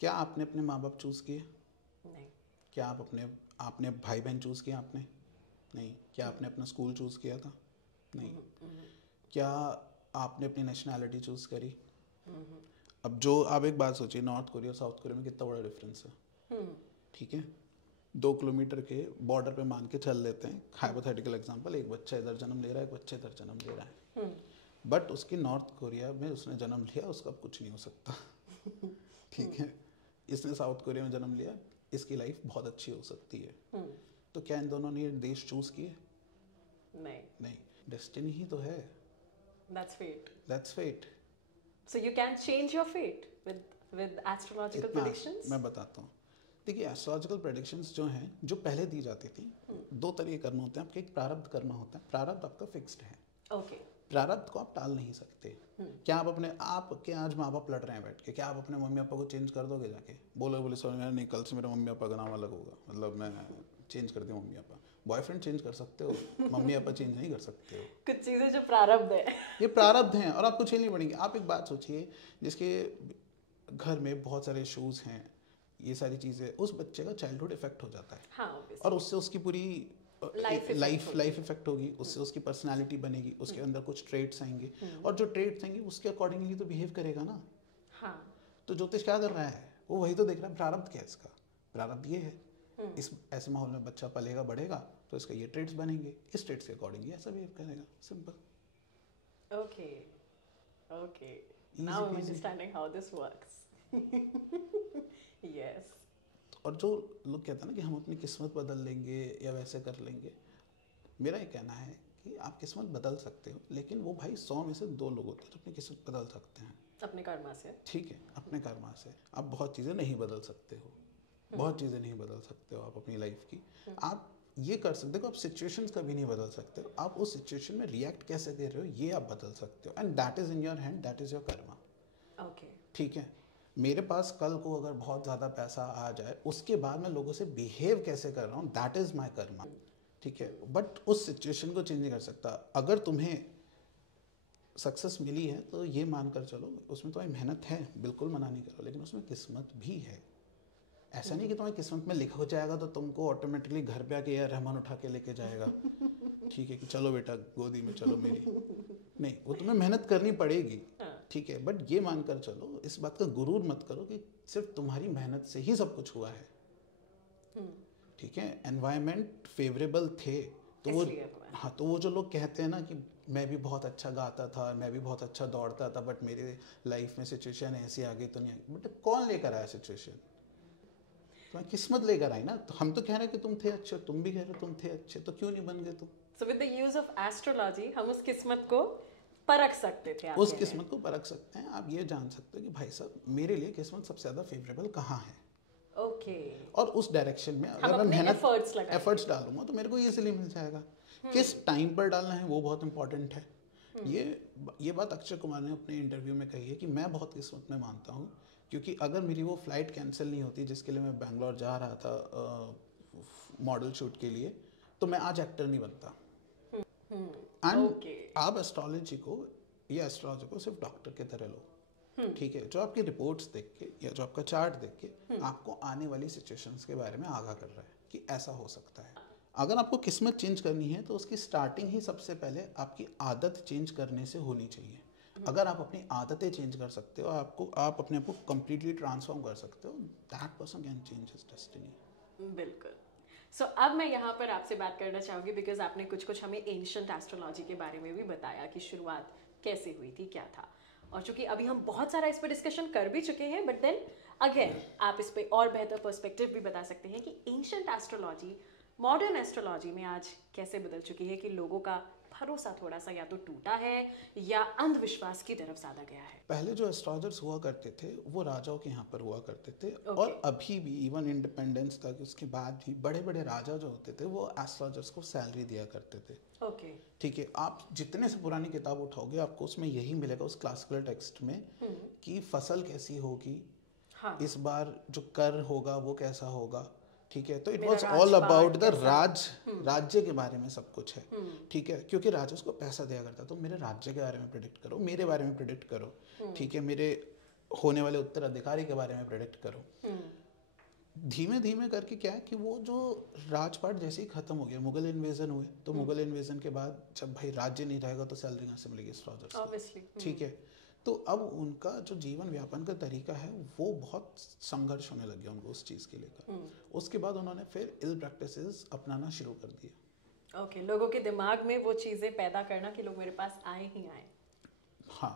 क्या आपने अपने माँ बाप चूज किए? नहीं। क्या आपने भाई बहन चूज किया? आपने नहीं। क्या आपने अपना स्कूल चूज किया था? नहीं। क्या आपने अपनी नेशनैलिटी चूज करी? अब जो आप एक बात सोचिए, नॉर्थ कोरिया और साउथ कोरिया में कितना बड़ा डिफरेंस है। ठीक है, 2 किलोमीटर के बॉर्डर पे मान के चल लेते हैं, हाइपोथेटिकल एग्जांपल, एक बच्चा इधर जन्म ले रहा है, एक बच्चा इधर जन्म ले रहा है, बट उसकी नॉर्थ कोरिया में उसने जन्म लिया, उसका कुछ नहीं हो सकता। ठीक है, इसने साउथ कोरिया में जन्म लिया, इसकी लाइफ बहुत अच्छी हो सकती है। तो क्या इन दोनों ने देश चूज किए? नहीं, डेस्टिनी ही तो है। That's fate. So you can change your fate with astrological predictions? मैं बताता हूँ। देखिए, एस्ट्रोलॉजिकल प्रेडिक्शंस जो हैं, जो पहले दी जाती थी, 2 तरह के कर्म होते हैं। आपके एक प्रारब्ध कर्म होता है, प्रारब्ध आपका फिक्स्ड है। ओके। प्रारब्ध को आप टाल नहीं सकते। क्या आपके आज माँ बाप लड़ रहे हैं बैठ के, क्या आप अपने मम्मी पापा को चेंज कर दोगे जाके? बोले सॉरी यार नहीं, कल से मेरे मम्मी पापा का नाम अलग होगा, मतलब मैं चेंज कर दूँ मम्मी पापा। बॉयफ्रेंड चेंज कर सकते हो, मम्मी पापा चेंज नहीं कर सकते हो। कुछ चीजें जो प्रारब्ध है, ये प्रारब्ध हैं और आपको झेलनी पड़ेंगी। आप एक बात सोचिए, जिसके घर में बहुत सारे इश्यूज हैं, ये सारी चीज़ें, उस बच्चे का चाइल्डहुड इफेक्ट हो जाता है। हाँ, और उससे उसकी पूरी लाइफ इफेक्ट होगी, उससे उसकी पर्सनालिटी बनेगी, उसके अंदर कुछ ट्रेट्स आएंगे, और जो ट्रेट्स आएंगे उसके अकॉर्डिंगली तो बिहेव करेगा ना। हाँ। तो ज्योतिष क्या कर रहा है? वो वही तो देख रहा है, प्रारब्ध क्या है इसका। प्रारब्ध ये है, इस ऐसे माहौल में बच्चा पलेगा बढ़ेगा तो इसका ये ट्रेट्स बनेंगे, इस ट्रेट्स के अकॉर्डिंग ऐसा बिहेव करेगा। Simple. Okay, now I am understanding how this works. Yes. और जो लोग कहते हैं ना कि हम अपनी किस्मत बदल लेंगे या वैसे कर लेंगे, मेरा ये कहना है कि आप किस्मत बदल सकते हो, लेकिन वो भाई 100 में से 2 लोग होते हैं जो अपनी किस्मत बदल सकते हैं अपने कर्मा से। ठीक है, अपने कर्मा से। आप बहुत चीज़ें नहीं बदल सकते हो, बहुत चीज़ें नहीं बदल सकते हो आप अपनी लाइफ की। आप ये कर सकते हो, आप सिचुएशंस कभी नहीं बदल सकते हो, आप उस सिचुएशन में रिएक्ट कैसे दे रहे हो ये आप बदल सकते हो, and that is in your hand, that is your Karma. Okay, ठीक है, मेरे पास कल को अगर बहुत ज़्यादा पैसा आ जाए, उसके बाद मैं लोगों से बिहेव कैसे कर रहा हूँ, दैट इज माई कर्मा। ठीक है, बट उस सिचुएशन को चेंज नहीं कर सकता। अगर तुम्हें सक्सेस मिली है तो ये मानकर चलो उसमें तुम्हारी मेहनत है, बिल्कुल मना नहीं करो, लेकिन उसमें किस्मत भी है। ऐसा नहीं कि तुम्हारी किस्मत में लिखा हो जाएगा तो तुमको ऑटोमेटिकली घर पे आके यार रहमान उठा के लेके जाएगा, ठीक है कि चलो बेटा गोदी में चलो मेरी, नहीं, वो तुम्हें मेहनत करनी पड़ेगी। ठीक है, बट ये मानकर चलो, इस बात का गुरूर मत करो कि सिर्फ तुम्हारी मेहनत से ही सब कुछ हुआ है। ठीक है, एनवायरनमेंट फेवरेबल थे तो वो, हाँ, तो वो जो लोग कहते हैं ना कि मैं भी बहुत अच्छा गाता था, मैं भी बहुत अच्छा दौड़ता था, बट मेरे लाइफ में सिचुएशन ऐसी आ गई तो नहीं आ गई, बट कौन लेकर आया सिचुएशन? तुम्हारी किस्मत लेकर आई ना। तो हम तो कह रहे हैं कि तुम थे अच्छे, तुम भी कह रहे हो तुम थे अच्छे, तो क्यों नहीं बन गए तुम? So with the use of astrology हम उस किस्मत को परख सकते थे। उस किस्मत को परख सकते हैं। आप ये जान सकते हो कि भाई साहब मेरे लिए किस्मत सबसे ज़्यादा फेवरेबल कहाँ है। ओके, और उस डायरेक्शन में अगर मैं मेहनत एफर्ट्स डालूंगा तो मेरे को इजीली मिल जाएगा। किस टाइम पर डालना है वो बहुत इंपॉर्टेंट है। ये बात अक्षय कुमार ने अपने इंटरव्यू में कही है कि मैं बहुत किस्मत में मानता हूँ, क्योंकि अगर मेरी वो फ्लाइट कैंसिल नहीं होती जिसके लिए मैं बैंगलोर जा रहा था मॉडल शूट के लिए, तो मैं आज एक्टर नहीं बनता। एंड आप एस्ट्रोलॉजी को ये एस्ट्रोलॉजर को सिर्फ डॉक्टर की तरह लो, ठीक है, जो आपकी रिपोर्ट्स देख के या जो आपका चार्ट देख के आपको आने वाली सिचुएशंस के बारे में आगाह कर रहा है कि ऐसा हो सकता है। अगर आपको किस्मत चेंज करनी है तो उसकी स्टार्टिंग ही सबसे पहले आपकी आदत चेंज करने से होनी चाहिए। अगर आप अपनी आदतें चेंज कर सकते हो, आप अपने आप को कम्प्लीटली ट्रांसफॉर्म कर सकते हो, that person can change his destiny. बिल्कुल। सो अब मैं यहाँ पर आपसे बात करना चाहूँगी बिकॉज आपने कुछ हमें एंशिएंट एस्ट्रोलॉजी के बारे में भी बताया कि शुरुआत कैसे हुई थी, क्या था, और चूंकि अभी हम बहुत सारा इस पर डिस्कशन कर भी चुके हैं, बट देन अगेन आप इस पर और बेहतर पर्सपेक्टिव भी बता सकते हैं कि एंशिएंट एस्ट्रोलॉजी मॉडर्न एस्ट्रोलॉजी में आज कैसे बदल चुकी है कि लोगों का भरोसा थोड़ा सा या तो टूटा है या अंधविश्वास की तरफ ज्यादा गया है। पहले जो एस्ट्रोलॉजर्स हुआ करते थे वो राजाओं के यहाँ पर हुआ करते थे, और अभी भी इवन इंडिपेंडेंस तक उसके बाद भी बड़े बड़े राजा जो होते थे वो एस्ट्रोलॉजर्स को सैलरी दिया करते थे। ओके, ठीक है, आप जितने से पुरानी किताब उठाओगे आपको उसमें यही मिलेगा उस क्लासिकल टेक्स्ट में कि फसल कैसी होगी, हाँ, इस बार जो कर होगा वो कैसा होगा, ठीक है। तो it was all about the राज्य के बारे में सब कुछ है, ठीक है, क्योंकि राजा उसको पैसा दिया करता, तो मेरे राज्य के बारे में प्रेडिक्ट करो, मेरे बारे में प्रेडिक्ट करो, ठीक है, मेरे होने वाले उत्तराधिकारी के बारे में प्रेडिक्ट करो। धीमे धीमे करके क्या है कि वो जो राजपाट जैसे ही खत्म हो गया, मुगल इन्वेजन हुए, तो मुगल इन्वेजन के बाद जब भाई राज्य नहीं रहेगा तो सैलरी कहाँ से मिलेगी एस्ट्रोलॉजर्स को, ठीक है। तो अब उनका जो जीवन व्यापन का तरीका है वो बहुत संघर्ष होने लग गया उनको उस चीज़ के लेकर। उसके बाद उन्होंने फिर इल प्रैक्टिसेस अपनाना शुरू कर दिए। ओके, लोगों के दिमाग में वो चीज़ें पैदा करना कि लोग मेरे पास आए ही आए। हाँ,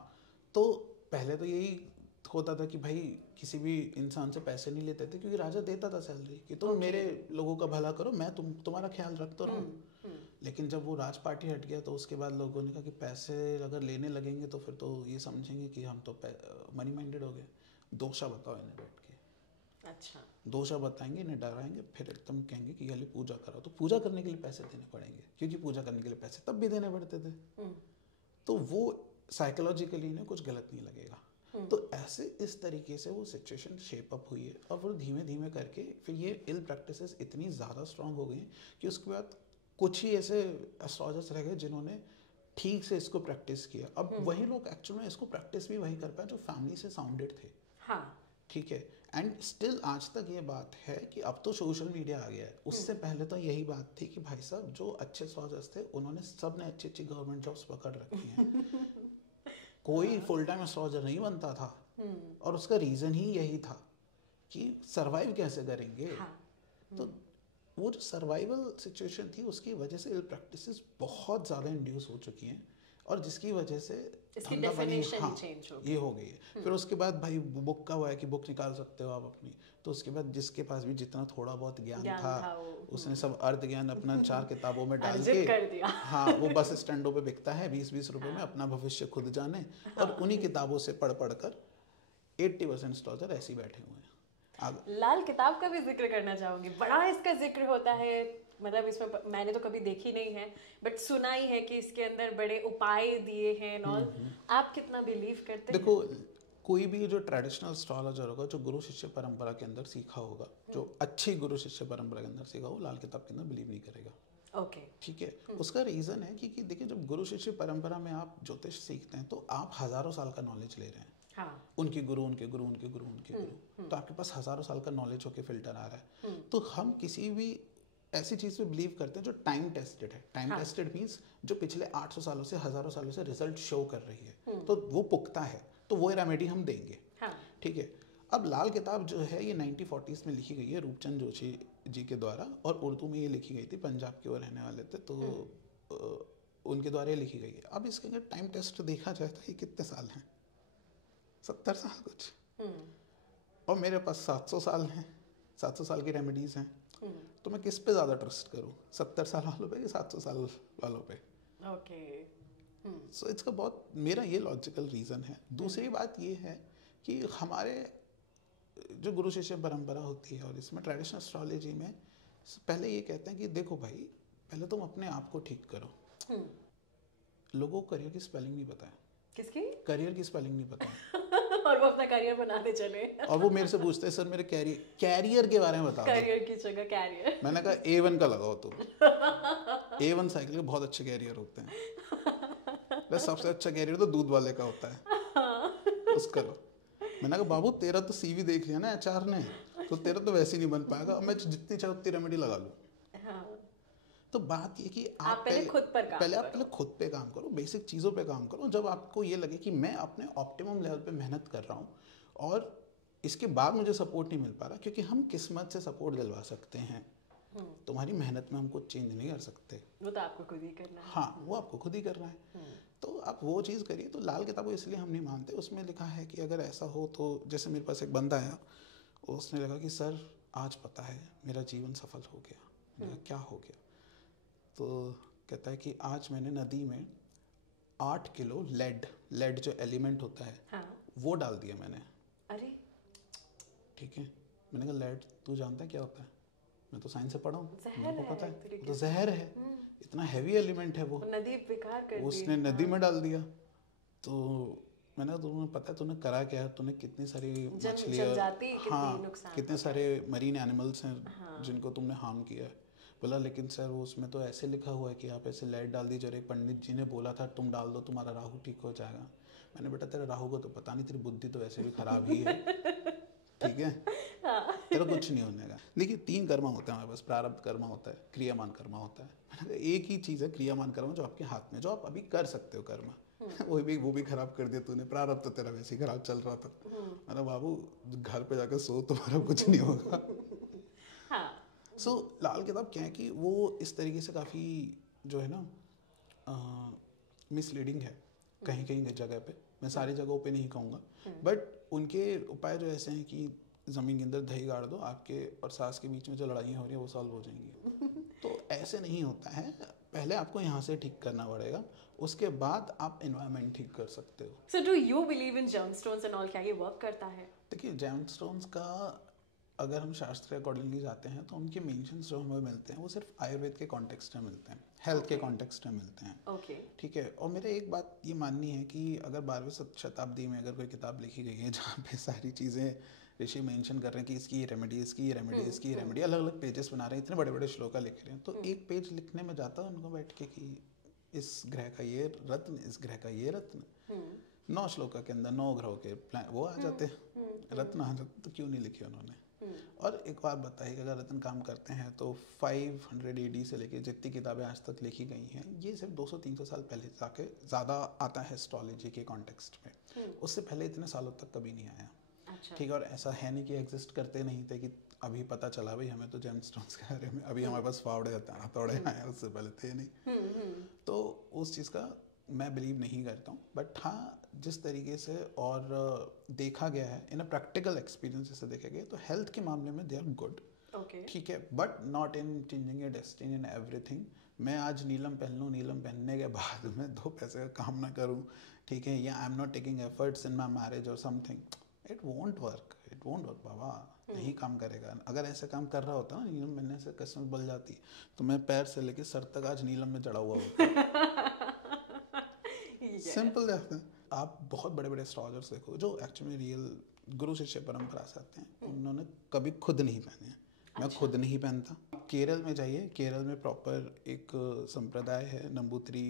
तो पहले तो यही होता था कि भाई किसी भी इंसान से पैसे नहीं लेते थे क्योंकि राजा देता था सैलरी कि तुम मेरे लोगों का भला करो, मैं तुम्हारा ख्याल रख तो रहा हूँ। लेकिन जब वो राज पार्टी हट गया तो उसके बाद लोगों ने कहा कि पैसे अगर लेने लगेंगे तो फिर तो ये समझेंगे कि हम तो मनी माइंडेड हो गए। दोषा बताओ इन्हें बैठ के, अच्छा, दोषा बताएंगे, इन्हें डराएंगे, फिर एकदम कहेंगे कि ये पूजा करो, तो पूजा करने के लिए पैसे देने पड़ेंगे क्योंकि पूजा करने के लिए पैसे तब भी देने पड़ते थे। तो वो साइकोलॉजिकली इन्हें कुछ गलत नहीं लगेगा। तो ऐसे इस तरीके से वो सिचुएशन शेप अप हुई है, और वो धीमे धीमे करके फिर ये इल प्रैक्टिसेस इतनी ज़्यादा स्ट्रांग हो गई कि उसके बाद कुछ ही ऐसे एस्ट्रोलॉजर्स रह गए जिन्होंने ठीक से इसको प्रैक्टिस किया। अब वही लोग एक्चुअली में इसको प्रैक्टिस भी वही कर पाए जो फैमिली से साउंडेड थे, हाँ, ठीक है। एंड स्टिल आज तक ये बात है कि अब तो सोशल मीडिया आ गया है, उससे पहले तो यही बात थी कि भाई साहब जो अच्छे एस्ट्रोलॉजर्स थे उन्होंने सब ने अच्छी अच्छी गवर्नमेंट जॉब्स पकड़ रखी हैं। कोई फुल टाइम एस्ट्रोलॉजर नहीं बनता था, और उसका रीज़न ही यही था कि सरवाइव कैसे करेंगे। तो वो जो सर्वाइवल सिचुएशन थी उसकी वजह से इल प्रैक्टिसेस बहुत ज़्यादा इंड्यूस हो चुकी हैं, और जिसकी वजह से इसकी डेफिनेशन ही चेंज हो गई। ये हो गई है। फिर उसके बाद भाई बुक का हुआ है कि बुक निकाल सकते हो आप अपनी, तो उसके बाद जिसके पास भी जितना थोड़ा बहुत ज्ञान था उसने सब अर्ध ज्ञान अपना 4 किताबों में डाल के कर दिया। हाँ, वो बस स्टैंडों पे बिकता है 20-20 रुपए में, अपना भविष्य खुद जाने। और उन्हीं किताबों से पढ़ कर 80% एस्ट्रोलॉजर ऐसे ही बैठे हुए हैं। लाल किताब का भी जिक्र करना चाहूंगी, बड़ा इसका जिक्र होता है, मतलब इसमें मैंने तो कभी देखी नहीं है बट सुना ही है कि इसके अंदर बड़े उपाय दिए हैं और आप कितना बिलीव करते हैं? देखो, कोई भी जो ट्रेडिशनल एस्ट्रोलॉजर होगा, जो गुरु शिष्य परंपरा के अंदर सीखा होगा, जो अच्छी गुरु शिष्य परंपरा के अंदर सीखा हो, लाल किताब के अंदर बिलीव नहीं करेगा। ओके, ठीक है। उसका रीज़न है कि देखिए जब गुरु शिष्य परंपरा में आप ज्योतिष सीखते हैं तो आप हज़ारों साल का नॉलेज ले रहे हैं। हाँ, उनके गुरु उनके गुरु उनके गुरु उनके गुरु, तो आपके पास हज़ारों साल का नॉलेज होके फिल्टर आ रहा है। तो हम किसी भी ऐसी चीज़ पे बिलीव करते हैं जो टाइम टेस्टेड है। टाइम टेस्टेड मीन्स जो पिछले 800 सालों से हज़ारों सालों से रिजल्ट शो कर रही है, तो वो पुख्ता है, तो वो रेमेडी हम देंगे। ठीक है। अब लाल किताब जो है ये 1940s में लिखी गई है रूपचंद जोशी जी के द्वारा, और उर्दू में ये लिखी गई थी, पंजाब के वो रहने वाले थे, तो उनके द्वारा ये लिखी गई है। अब इसके अगर टाइम टेस्ट देखा जाए तो ये कितने साल हैं? 70 साल कुछ, और मेरे पास 700 साल हैं, 700 साल की रेमेडीज़ हैं। तो मैं किस पे ज़्यादा ट्रस्ट करूँ, 70 साल वालों पे या 700 साल वालों पे? ओके, सो इसका बहुत मेरा ये लॉजिकल रीज़न है। दूसरी बात ये है कि हमारे जो गुरु शिष्य परंपरा होती है और इसमें ट्रेडिशनल एस्ट्रोलॉजी में पहले ये कहते हैं कि देखो भाई, पहले तुम अपने आप को ठीक करो। लोगों को करियर की स्पेलिंग नहीं पता है। किसकी? करियर की स्पेलिंग नहीं पता है। और वो अपना करियर बनाने चले और वो मेरे से पूछते हैं, सर मेरे कैरियर के बारे में बताओ। करियर की जगह कैरियर। मैंने कहा A1 का लगाओ तुम। A1 साइकिल के बहुत अच्छे कैरियर होते हैं। बस सबसे अच्छा कह रही हो तो दूध वाले का होता है, उसका लो। मैंने कहा बाबू तेरा तो सीवी देख लिया ना एचआर ने, तो तेरा तो वैसे ही नहीं बन पाएगा, मैं जितनी चाहे उतनी रेमेडी लगा लूँ। तो बात ये कि आप पहले खुद पर काम आप पहले खुद पे काम करो, बेसिक चीज़ों पे काम करो। जब आपको ये लगे कि मैं अपने ऑप्टिमम लेवल पे मेहनत कर रहा हूँ और इसके बाद मुझे सपोर्ट नहीं मिल पा रहा, क्योंकि हम किस्मत से सपोर्ट दिलवा सकते हैं, तुम्हारी मेहनत में हम कुछ चेंज नहीं कर सकते, वो तो आपको खुद ही करना है। हाँ वो आपको खुद ही करना है। तो आप वो चीज़ करिए। तो लाल किताब को इसलिए हम नहीं मानते, उसमें लिखा है कि अगर ऐसा हो तो, जैसे मेरे पास एक बंदा आया, उसने लिखा कि सर आज पता है मेरा जीवन सफल हो गया। मैंने कहा क्या हो गया? तो कहता है कि आज मैंने नदी में 8 किलो लेड जो एलिमेंट होता है, हाँ। वो डाल दिया मैंने। अरे ठीक है, मैंने कहा लेड तू जानता है क्या होता है? मैं तो साइंस से पढ़ा हूँ, जहर मेरे को पता है, है वो तो जहर है, इतना हैवी एलिमेंट है वो नदी बेकार कर दी। उसने नदी में डाल दिया। तो मैंने कहा तुम्हें पता है तूने करा क्या है? तूने कितनी सारी मछलियाँ, हाँ कितने सारे मरीन एनिमल्स हैं जिनको तुमने हार्म किया है। बोला लेकिन सर वो उसमें तो ऐसे लिखा हुआ है कि आप ऐसे लेड डाल दीजिए, एक पंडित जी ने बोला था तुम डाल दो तुम्हारा राहु ठीक हो जाएगा। मैंने बेटा तेरा राहु को तो पता नहीं, तेरी बुद्धि तो वैसे भी खराब ही है, ठीक है, तेरा कुछ नहीं होने का। देखिए 3 कर्म होते हैं हमारे पास, प्रारब्ध कर्म होता है, क्रियामान कर्म होता है। एक ही चीज़ है क्रियामान कर्म, जो आपके हाथ में, जो आप अभी कर सकते हो कर्म, वो भी खराब कर दिया तूने। प्रारब्ध तो तेरा वैसे ही खराब चल रहा था। मैंने बाबू घर पे जाकर सो, तुम्हारा कुछ नहीं होगा। सो लाल किताब क्या है कि वो इस तरीके से काफ़ी जो है ना मिसलीडिंग है कहीं कहीं जगह पे। मैं सारी जगहों पे नहीं कहूँगा, बट उनके उपाय जो ऐसे हैं कि ज़मीन के अंदर दही गाड़ दो, आपके और सास के बीच में जो लड़ाइयाँ हो रही है वो सॉल्व हो जाएंगी। तो ऐसे नहीं होता है, पहले आपको यहाँ से ठीक करना पड़ेगा, उसके बाद आप एनवायरनमेंट ठीक कर सकते हो। So do you believe in gemstones and all? क्या ये वर्क करता है? देखिए जेमस्टोन्स का अगर हम शास्त्र के अकॉर्डिंगली जाते हैं तो उनके मेंशंस जो हमें मिलते हैं वो सिर्फ आयुर्वेद के कॉन्टेक्स्ट में मिलते हैं, हेल्थ के कॉन्टेक्स्ट में मिलते हैं। ओके ठीक है, और मेरे एक बात ये माननी है कि अगर 12वीं शताब्दी में अगर कोई किताब लिखी गई है जहाँ पे सारी चीज़ें ऋषि मेंशन कर रहे हैं कि इसकी रेमेडी, इसकी रेमेडी, इसकी रेमेडी, अलग अलग पेजेस बना रहे हैं, इतने बड़े बड़े श्लोका लिख रहे हैं, तो एक पेज लिखने में जाता है उनको बैठ के कि इस ग्रह का ये रत्न, इस ग्रह का ये रत्न, 9 श्लोका के अंदर 9 ग्रहों के वो आ जाते हैं, रत्न आ जाते, तो क्यों नहीं लिखे उन्होंने? और एक बात बताइए, अगर रत्न काम करते हैं तो 500 AD से लेके जितनी किताबें आज तक लिखी गई हैं, ये सिर्फ 200-300 साल पहले जाके ज़्यादा आता है एस्ट्रोलॉजी के कॉन्टेक्स्ट में, उससे पहले इतने सालों तक कभी नहीं आया। अच्छा। ठीक है, और ऐसा है नहीं कि एग्जिस्ट करते नहीं थे कि अभी पता चला भाई हमें तो जेमस्टोन्स के बारे में, अभी हमारे पास फावड़े हथौड़े आए, उससे पहले थे नहीं। तो उस चीज़ का मैं बिलीव नहीं करता हूँ, बट हाँ जिस तरीके से और देखा गया है इन अ प्रैक्टिकल एक्सपीरियंस से देखा गया, तो हेल्थ के मामले में दे आर गुड, ठीक है, but not in changing your destiny in everything. मैं आज नीलम पहन लूँ, नीलम पहनने के बाद मैं 2 पैसे का काम ना करूँ, ठीक है, या I am not taking efforts in my marriage और समथिंग, इट वोंट वर्क बाबा, नहीं काम करेगा। अगर ऐसे काम कर रहा होता ना, नीलम पहनने से किस्मत बल जाती, तो मैं पैर से लेके सर तक आज नीलम में चढ़ा हुआ होता। सिंपल रहता है। आप बहुत बड़े बड़े एस्ट्रोलॉजर्स देखो जो एक्चुअली रियल गुरु शिष्य परंपरा से आते हैं, उन्होंने कभी खुद नहीं पहने हैं। मैं खुद नहीं पहनता। केरल में जाइए, केरल में प्रॉपर एक संप्रदाय है नंबूत्री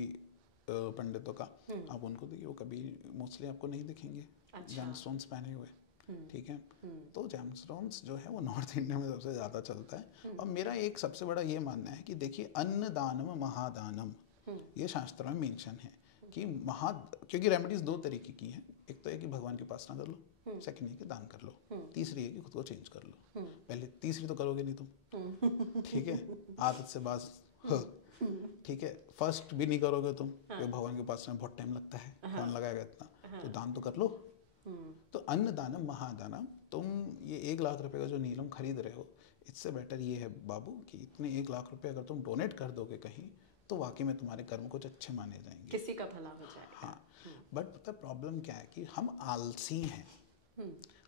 पंडितों का, आप उनको देखिए, वो कभी मोस्टली आपको नहीं दिखेंगे जेमस्टोन्स पहने हुए, ठीक है। तो जेमस्टोन्स जो है वो नॉर्थ इंडिया में सबसे ज़्यादा चलता है। और मेरा एक सबसे बड़ा ये मानना है कि देखिए अन्नदानम महादानम, ये शास्त्र में मेंशन है कि क्योंकि रेमेडीज 2 तरीके की हैं, एक तो है कि भगवान की उपासना कर लो, सेकंड है कि दान कर लो, तीसरी है कि खुद को चेंज कर लो। पहले तीसरी तो करोगे नहीं तुम, ठीक है, आदत से बाज, ठीक है, फर्स्ट भी नहीं करोगे तुम, क्योंकि भगवान की उपासना में बहुत टाइम लगता है, कौन लगाएगा इतना, तो दान तो कर लो। तो अन्न दानम महादानम, तुम ये 1 लाख रुपए का जो नीलम खरीद रहे हो, इससे बेटर ये है बाबू कि इतने 1 लाख रुपए अगर तुम डोनेट कर दोगे कहीं, तो वाकई में तुम्हारे कर्म कुछ अच्छे माने जाएंगे, किसी का भला हो जाएगा। हाँ, बट पता प्रॉब्लम क्या है कि हम आलसी हैं,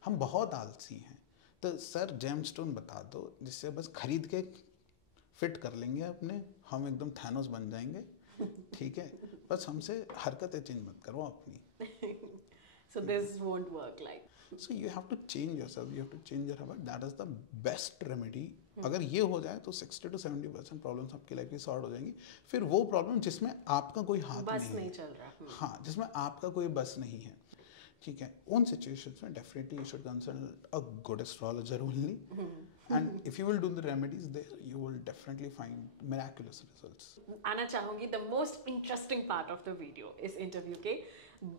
हम बहुत आलसी हैं। तो सर जेमस्टोन बता दो जिससे बस खरीद के फिट कर लेंगे अपने, हम एकदम थैनोस बन जाएंगे, ठीक है, बस हमसे हरकतें चेंज मत करो अपनी। So this won't work like. So you have to change yourself, you have to change your habit. That is the best remedy अगर ये हो जाए तो 60 to 70% प्रॉब्लम्स आपकी लाइफ की सॉर्ट हो जाएंगी। फिर वो प्रॉब्लम जिसमें आपका कोई हाथ बस नहीं चल रहा। हाँ, जिसमें आपका कोई बस नहीं है, ठीक है, उन सिचुएशंस में definitely you should consult a good astrologer only, and if you will do the remedies there you will definitely find miraculous results. आना चाहूंगी the most interesting part of the video, इस इंटरव्यू के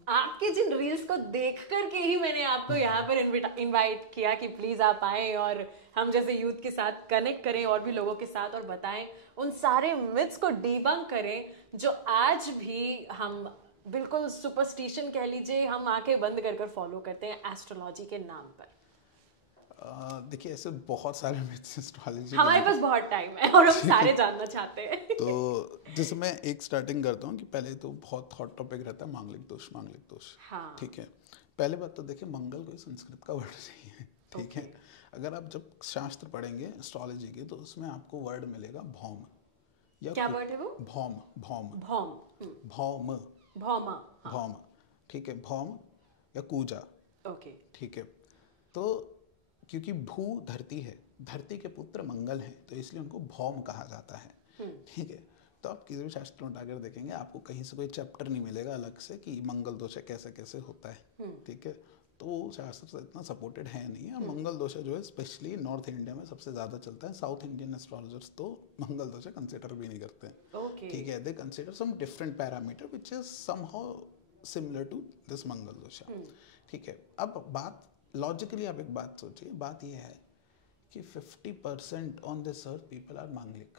आपके जिन reels को देख करके ही मैंने आपको यहाँ पर इनवाइट किया कि प्लीज आप आए और हम जैसे यूथ के साथ कनेक्ट करें और भी लोगों के साथ, और बताएं उन सारे मिथ्स को डिबंक करें जो आज भी हम बिल्कुल सुपरस्टिशन कह लीजिए, हम आंखें बंद कर कर फॉलो करते हैं एस्ट्रोलॉजी के नाम पर। देखिए ऐसे बहुत सारे मिथ्स एस्ट्रोलॉजी, हमारे पास बहुत टाइम है और हम सारे जानना चाहते हैं। तो जैसे मैं एक स्टार्टिंग करता हूँ कि पहले तो बहुत हॉट टॉपिक रहता है मांगलिक दोष, मांगलिक दोष। हाँ। ठीक है, पहले बात तो देखिए मंगल कोई संस्कृत का वर्ड नहीं है, ठीक है। अगर आप जब शास्त्र पढ़ेंगे एस्ट्रोलॉजी के तो उसमें आपको वर्ड मिलेगा भौम, या क्या वर्ड है वो? भौम, भौम, भौम, भौम, भौमा, भौम, ठीक है, भौम या कूजा, ओके, ठीक है। तो क्योंकि भू धरती है, धरती के पुत्र मंगल हैं, तो इसलिए उनको भौम कहा जाता है, ठीक है। तो आप किसी भी शास्त्र में उठाकर देखेंगे आपको कहीं से कोई चैप्टर नहीं मिलेगा अलग से कि मंगल दोष कैसे कैसे होता है, ठीक है। तो वो शास्त्र से इतना सपोर्टेड है नहीं है। मंगल दोष जो है स्पेशली नॉर्थ इंडिया में सबसे ज़्यादा चलता है, साउथ इंडियन एस्ट्रोलॉजर्स तो मंगल दोष कंसिडर भी नहीं करते हैं, ठीक है। They consider some different parameter which is somehow similar to this मंगल दोष, ठीक है। अब बात लॉजिकली आप एक बात सोचिए, बात यह है कि 50% on this earth people are manglik,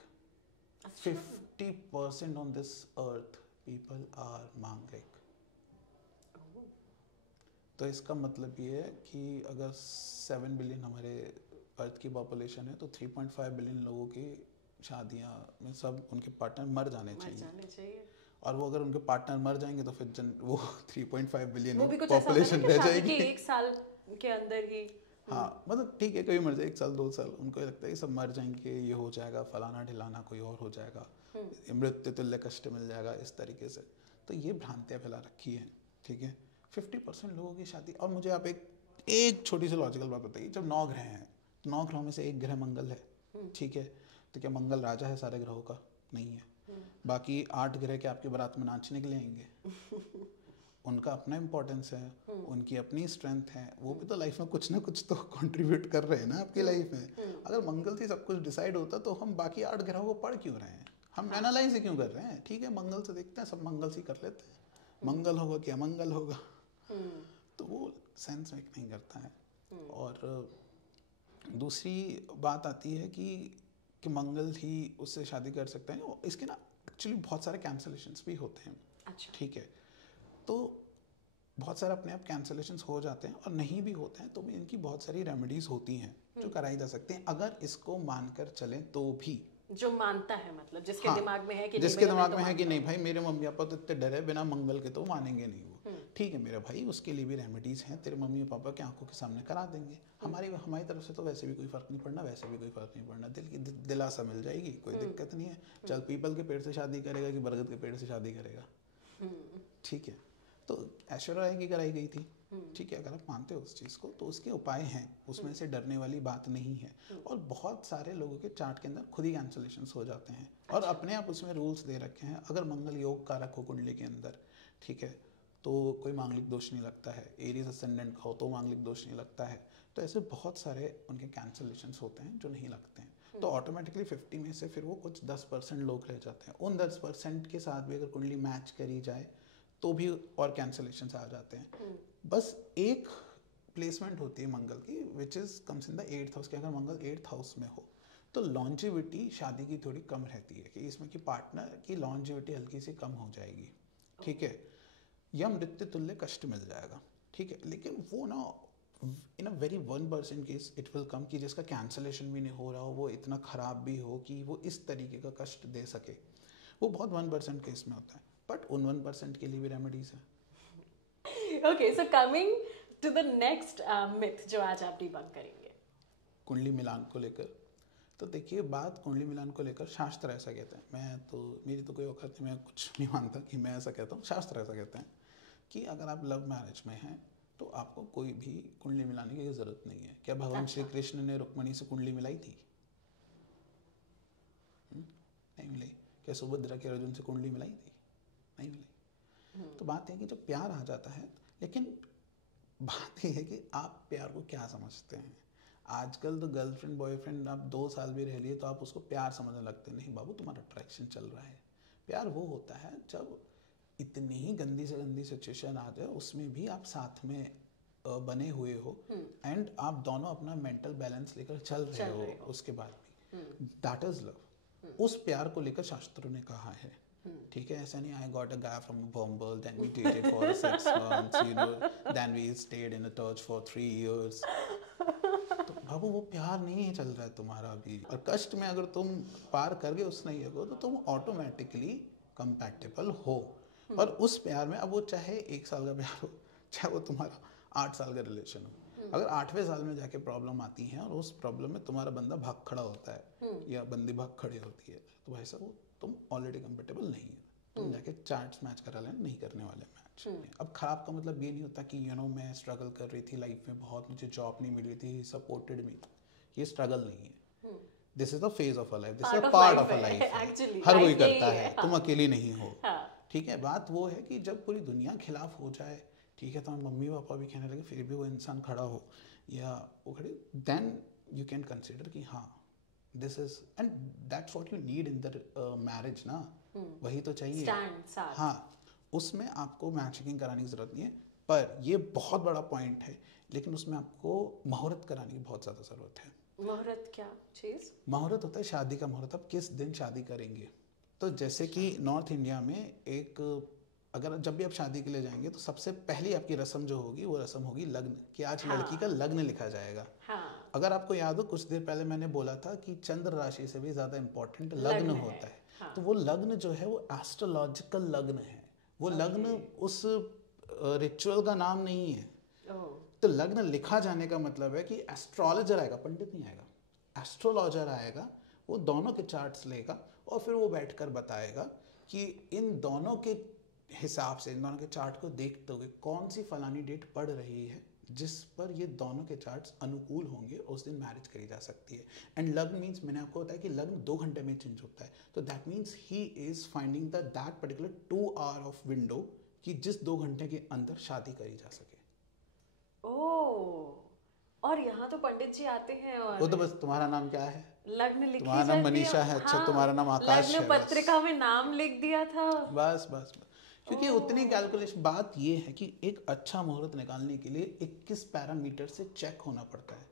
50% on this earth people are manglik. तो इसका मतलब ये है कि अगर 7 बिलियन हमारे अर्थ की पॉपुलेशन है तो 3.5 बिलियन लोगों की शादियां में सब उनके पार्टनर मर जाने चाहिए। और वो अगर उनके पार्टनर मर जाएंगे तो फिर वो 3.5 बिलियन पॉपुलेशन रह जाएगी एक साल के अंदर ही। हाँ, मतलब ठीक है, कोई मर जाए 1 साल 2 साल, उनको लगता है कि सब मर जाएंगे, ये हो जाएगा, फलाना ढिलाना कोई और हो जाएगा, मृत्यु तुल्य कष्ट मिल जाएगा, इस तरीके से। तो ये भ्रांतियाँ फैला रखी है, ठीक है। 50% लोगों की शादी, और मुझे आप एक छोटी सी लॉजिकल बात बताइए, जब 9 ग्रह हैं, 9 ग्रहों में से एक ग्रह मंगल है, ठीक है, तो क्या मंगल राजा है सारे ग्रहों का? नहीं है। बाकी 8 ग्रह के आपकी बारात में नाचने के लिए आएंगे? उनका अपना इम्पोर्टेंस है, उनकी अपनी स्ट्रेंथ है, वो भी तो लाइफ में कुछ ना कुछ तो कंट्रीब्यूट कर रहे हैं ना आपकी लाइफ में। अगर मंगल से सब कुछ डिसाइड होता तो हम बाकी 8 ग्रहों को पढ़ क्यों रहे हैं, हम एनालाइज ही क्यों कर रहे हैं? ठीक है, मंगल से देखते हैं, सब मंगल से कर लेते हैं, मंगल होगा कि अमंगल होगा, तो वो सेंस मेक नहीं करता है। और दूसरी बात आती है कि मंगल ही उससे शादी कर सकते हैं, इसके ना एक्चुअली बहुत सारे कैंसलेशंस भी होते हैं, ठीक है। तो बहुत सारे अपने आप कैंसलेशंस हो जाते हैं, और नहीं भी होते हैं तो भी इनकी बहुत सारी रेमेडीज होती हैं जो कराई जा सकती हैं, अगर इसको मानकर चलें तो भी। जो मानता है, मतलब जिसके दिमाग में है कि जिसके दिमाग में है कि नहीं भाई मेरे मम्मी पापा तो इतने डरे, बिना मंगल के तो मानेंगे नहीं वो, ठीक है मेरा भाई, उसके लिए भी रेमेडीज हैं, तेरे मम्मी पापा की आंखों के सामने करा देंगे। हमारी तरफ से तो वैसे भी कोई फर्क नहीं पड़ना, वैसे भी कोई फर्क नहीं पड़ना, दिलासा मिल जाएगी, कोई दिक्कत नहीं है। चल पीपल के पेड़ से शादी करेगा कि बरगद के पेड़ से शादी करेगा, ठीक है। तो ऐश्वर्या की कराई गई थी, ठीक है। अगर आप मानते हो उस चीज़ को तो उसके उपाय हैं, उसमें से डरने वाली बात नहीं है। और बहुत सारे लोगों के चार्ट के अंदर खुद ही कैंसलेशंस हो जाते हैं, और अपने आप उसमें रूल्स दे रखे हैं। अगर मंगल योग कारक हो कुंडली के अंदर, ठीक है, तो कोई मांगलिक दोष नहीं लगता है। एरीज असेंडेंट का हो तो मांगलिक दोष नहीं लगता है। तो ऐसे बहुत सारे उनके कैंसलेशंस होते हैं जो नहीं लगते हैं। तो ऑटोमेटिकली 50 में से फिर वो कुछ 10% लोग रह जाते हैं। उन 10% के साथ भी अगर कुंडली मैच करी जाए तो भी और कैंसलेशंस आ जाते हैं। बस एक प्लेसमेंट होती है मंगल की which is comes in the 8th house, कि अगर मंगल 8th हाउस में हो तो लॉन्जिविटी शादी की थोड़ी कम रहती है, कि इसमें कि पार्टनर की लॉन्जिविटी हल्की सी कम हो जाएगी, ठीक है, या मृत्यु तुल्य कष्ट मिल जाएगा, ठीक है। लेकिन वो ना in a very 1% case it will come, कि जिसका कैंसलेशन भी नहीं हो रहा हो, वो इतना ख़राब भी हो कि वो इस तरीके का कष्ट दे सके, वो बहुत 1% केस में होता है। बट उन 1% के लिए भी रेमेडीज है। Okay, so coming to the next myth जो आज आप डिबंक करेंगे, कुंडली मिलान को लेकर। तो देखिए बात कुंडली मिलान को लेकर, शास्त्र ऐसा कहते हैं, मेरी तो कोई औकात नहीं, मैं कुछ नहीं मानता कि मैं ऐसा कहता हूँ, शास्त्र ऐसा कहते हैं कि अगर आप लव मैरिज में हैं तो आपको कोई भी कुंडली मिलाने की ज़रूरत नहीं है। क्या भगवान श्री कृष्ण ने रुक्मणी से कुंडली मिलाई थी? नहीं मिली। क्या सुभद्रा के अर्जुन से कुंडली मिलाई थी? नहीं मिली। तो बात है कि जब प्यार आ जाता है, लेकिन बात यह है कि आप प्यार को क्या समझते हैं। आजकल तो गर्लफ्रेंड बॉयफ्रेंड आप 2 साल भी रह लिए तो आप उसको प्यार समझने लगते हैं। नहीं बाबू, तुम्हारा अट्रैक्शन चल रहा है। प्यार वो होता है जब इतनी ही गंदी से गंदी सिचुएशन आ जाए, उसमें भी आप साथ में बने हुए हो एंड आप दोनों अपना मेंटल बैलेंस लेकर चल रहे हो उसके बाद भी, दैट इज लव। उस प्यार को लेकर शास्त्रों ने कहा है, ठीक है। ऐसा नहीं I got a guy from Bumble, then we dated for 6 months, you know, then we stayed in a touch for 3 years। तो बाबू वो प्यार नहीं चल रहा है तुम्हारा अभी, और कष्ट में अगर तुम पार कर गए उस नहीं हो तो तुम ऑटोमेटिकली कंपैटिबल हो। और उस प्यार में अब वो चाहे 1 साल का प्यार हो, चाहे वो तुम्हारा 8 साल का रिलेशन हो, अगर 8वें साल में जाके प्रॉब्लम आती है और उस प्रॉब्लम में तुम्हारा बंदा भाग खड़ा होता है या बंदी भाग खड़ी होती है, तो भाई साहब वो तुम ऑलरेडी कंफर्टेबल नहीं है, तुम जाके चार्ट्स मैच करा लेना, नहीं करने वाले मैच। अब खराब का मतलब ये नहीं होता कि यू नो मैं स्ट्रगल कर रही थी लाइफ में बहुत, मुझे जॉब नहीं मिल रही थी, सपोर्टेड मी, ये स्ट्रगल नहीं है। This is a phase of a life, this is a part of a life, हर कोई करता है, तुम अकेली नहीं हो। ठीक है, बात वो है कि जब पूरी दुनिया खिलाफ हो जाए, ठीक है, तो मम्मी पापा भी कहने लगे, फिर भी वो इंसान खड़ा हो या वो खड़े, देन यू कैन कंसिडर कि हाँ this is, and that's what you need in the marriage ना, वही तो चाहिए। हाँ, उसमें आपको मैचिंग कराने की जरूरत नहीं है, पर ये बहुत बड़ा पॉइंट है, लेकिन उसमें आपको मुहूर्त कराने की बहुत ज़्यादा ज़रूरत है। मुहूर्त क्या चीज़? मुहूर्त होता है शादी का मुहूर्त, आप किस दिन शादी करेंगे। तो जैसे कि नॉर्थ इंडिया में एक, अगर जब भी आप शादी के लिए जाएंगे तो सबसे पहली आपकी रस्म जो होगी वो रस्म होगी लग्न, कि आज लड़की का लग्न लिखा जाएगा। अगर आपको याद हो कुछ देर पहले मैंने बोला था कि चंद्र राशि से भी ज़्यादा इम्पोर्टेंट लग्न होता है। तो वो लग्न जो है वो एस्ट्रोलॉजिकल लग्न है, वो लग्न उस रिचुअल का नाम नहीं है। तो लग्न लिखा जाने का मतलब है कि एस्ट्रोलॉजर आएगा, पंडित नहीं आएगा, एस्ट्रोलॉजर आएगा, वो दोनों के चार्ट्स लेगा और फिर वो बैठकर बताएगा कि इन दोनों के हिसाब से, इन दोनों के चार्ट को देखते हुए कौन सी फलानी डेट पड़ रही है जिस पर ये दोनों के चार्ट्स अनुकूल होंगे, उस दिन मैरिज करी जा सकती है। एंड लग्न मीन्स, मैंने आपको बताया कि लग्न 2 घंटे में चेंज होता है, तो that means he is finding that particular 2 hour of window कि जिस 2 घंटे के अंदर शादी करी जा सके। और यहाँ तो पंडित जी आते हैं और वो तो बस, तुम्हारा नाम क्या है? लग्न लिखी तुम्हारा नाम मनीषा है, अच्छा तुम्हारा नाम आकाश है, लग्न पत्रिका में नाम लिख दिया था, बस बस। क्योंकि उतनी कैलकुलेशन, बात ये है कि एक अच्छा मुहूर्त निकालने के लिए 21 पैरामीटर से चेक होना पड़ता है।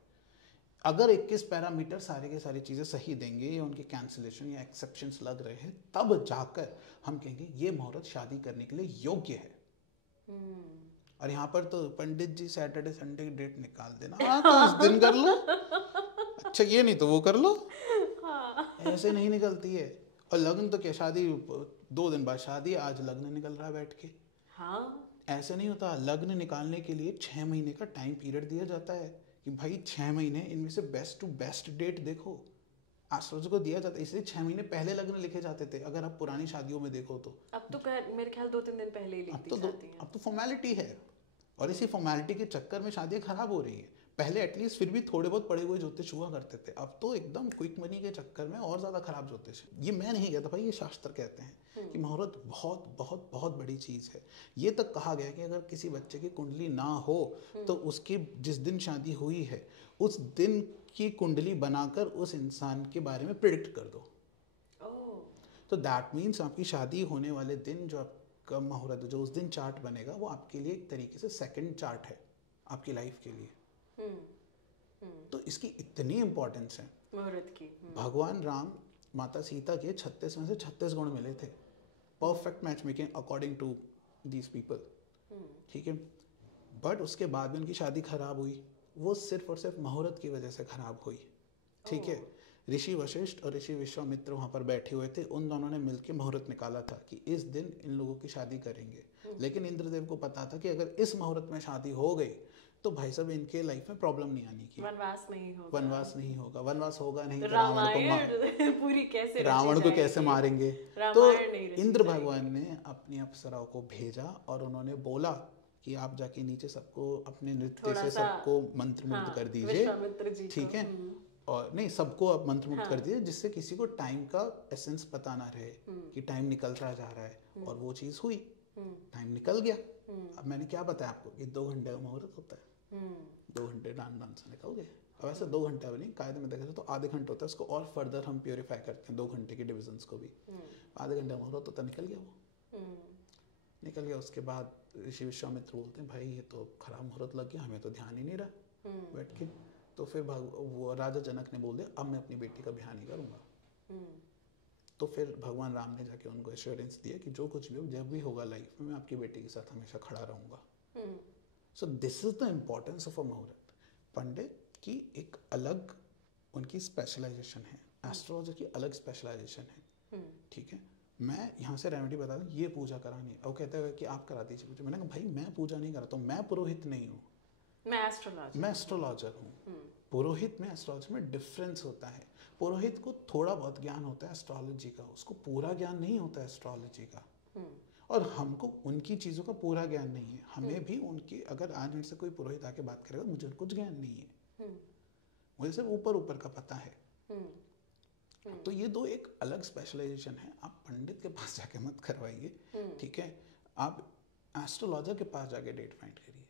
अगर 21 पैरामीटर सारे के सारी चीज़ें सही देंगे या उनके कैंसिलेशन या एक्सेप्शंस लग रहे हैं, तब जाकर हम कहेंगे ये मुहूर्त शादी करने के लिए योग्य है। और यहाँ पर तो पंडित जी सैटरडे संडे की डेट निकाल देना, हाँ तो इस दिन कर लो, अच्छा ये नहीं तो वो कर लो, ऐसे नहीं निकलती है। और लग्न तो क्या, शादी 2 दिन बाद शादी, आज लग्न निकल रहा है बैठ के। ऐसे नहीं होता। लग्न निकालने के लिए 6 महीने का टाइम पीरियड दिया जाता है कि भाई 6 महीने, इनमें से बेस्ट टू बेस्ट डेट देखो, एस्ट्रोलॉजर को दिया जाता है। इसलिए 6 महीने पहले लग्न लिखे जाते थे, अगर आप पुरानी शादियों में देखो तो। अब तो मेरे ख्याल 2-3 दिन पहले ही लिख दी जाती हैं। अब तो फॉर्मेलिटी है, और इसी फॉर्मेलिटी के चक्कर में शादियाँ खराब हो रही है। पहले एटलीस्ट फिर भी थोड़े बहुत पड़े हुए ज्योतिष हुआ करते थे, अब तो एकदम क्विक मनी के चक्कर में और ज़्यादा खराब ज्योतिष है। ये मैं नहीं कहता भाई, ये शास्त्र कहते हैं कि मुहूर्त बहुत बहुत बहुत बड़ी चीज़ है। ये तक कहा गया कि अगर किसी बच्चे की कुंडली ना हो तो उसकी जिस दिन शादी हुई है उस दिन की कुंडली बनाकर उस इंसान के बारे में प्रिडिक्ट कर दो। तो दैट मीन्स आपकी शादी होने वाले दिन जो आपका मुहूर्त, जो उस दिन चार्ट बनेगा, वो आपके लिए एक तरीके से सेकंड चार्ट है आपकी लाइफ के लिए। तो इसकी इतनी इम्पोर्टेंस है मुहूर्त की। भगवान राम माता सीता के 36 में से 36 गुण मिले थे, perfect match making according to these people, ठीक है। बट उसके बाद में उनकी शादी खराब हुई, वो सिर्फ और सिर्फ मुहूर्त की वजह से खराब हुई, ठीक है। ऋषि वशिष्ठ और ऋषि विश्वामित्र वहाँ पर बैठे हुए थे, उन दोनों ने मिलकर मुहूर्त निकाला था कि इस दिन इन लोगों की शादी करेंगे। लेकिन इंद्रदेव को पता था कि अगर इस मुहूर्त में शादी हो गई तो भाई साहब इनके लाइफ में प्रॉब्लम नहीं आनी की, वनवास नहीं होगा, वनवास होगा नहीं, रावण को कैसे मारेंगे। तो इंद्र भगवान ने अपनी अप्सराओं को भेजा और उन्होंने बोला कि आप जाके नीचे सबको अपने नृत्य से सबको मंत्रमुग्ध कर दीजिए, ठीक है। और नहीं, सबको आप मंत्रमुग्ध कर दिए, जिससे किसी को टाइम का एसेंस पता ना रहे कि टाइम निकलता जा रहा है। और वो चीज़ हुई, टाइम निकल गया। अब मैंने क्या बताया आपको कि 2 घंटे का मुहूर्त होता है, 2 घंटे डांस से निकल गए। अब ऐसे 2 घंटे भी नहीं, कायदे में देखा तो आधे घंटे होता है, उसको और फर्दर हम प्योरीफाई करते हैं 2 घंटे के डिविजन्स को भी। आधे घंटे मुहूर्त होता, निकल गया वो, निकल गया। उसके बाद ऋषि विश्वामित्र बोलते हैं भाई ये तो खराब मुहूर्त लग गया, हमें तो ध्यान ही नहीं रहा बैठ के। तो फिर वो राजा जनक ने बोल दिया अब मैं अपनी बेटी का ब्याह नहीं करूँगा। तो फिर भगवान राम ने जाके उनको एश्योरेंस दिया कि जो कुछ भी हो, जब भी होगा लाइफ में, मैं आपकी बेटी के साथ हमेशा खड़ा रहूँगा। सो this is the importance of a मुहूर्त। पंडित की एक अलग उनकी स्पेशलाइजेशन है, एस्ट्रोलॉजर की अलग स्पेशलाइजेशन है, ठीक है। मैं यहाँ से रेमेडी बता दूँ, ये पूजा करानी है। वो कहते हैं कि आप करा दीजिए पूजा। मैंने कहा भाई मैं पूजा नहीं कराता हूँ, मैं पुरोहित नहीं हूँ, मैं एस्ट्रोलॉजर हूँ। पुरोहित में एस्ट्रोलॉजर में डिफरेंस होता है। पुरोहित को थोड़ा बहुत ज्ञान होता है एस्ट्रोलॉजी का, उसको पूरा ज्ञान नहीं होता है एस्ट्रोलॉजी का। और हमको उनकी चीज़ों का पूरा ज्ञान नहीं है। हमें भी उनकी, अगर आज मेरे से कोई पुरोहित आके बात करेगा, मुझे कुछ ज्ञान नहीं है, मुझे सिर्फ ऊपर ऊपर का पता है। तो ये दो एक अलग स्पेशलाइजेशन है। आप पंडित के पास जाके मत करवाइए, ठीक है, आप एस्ट्रोलॉजर के पास जाके डेट फाइंड करिए।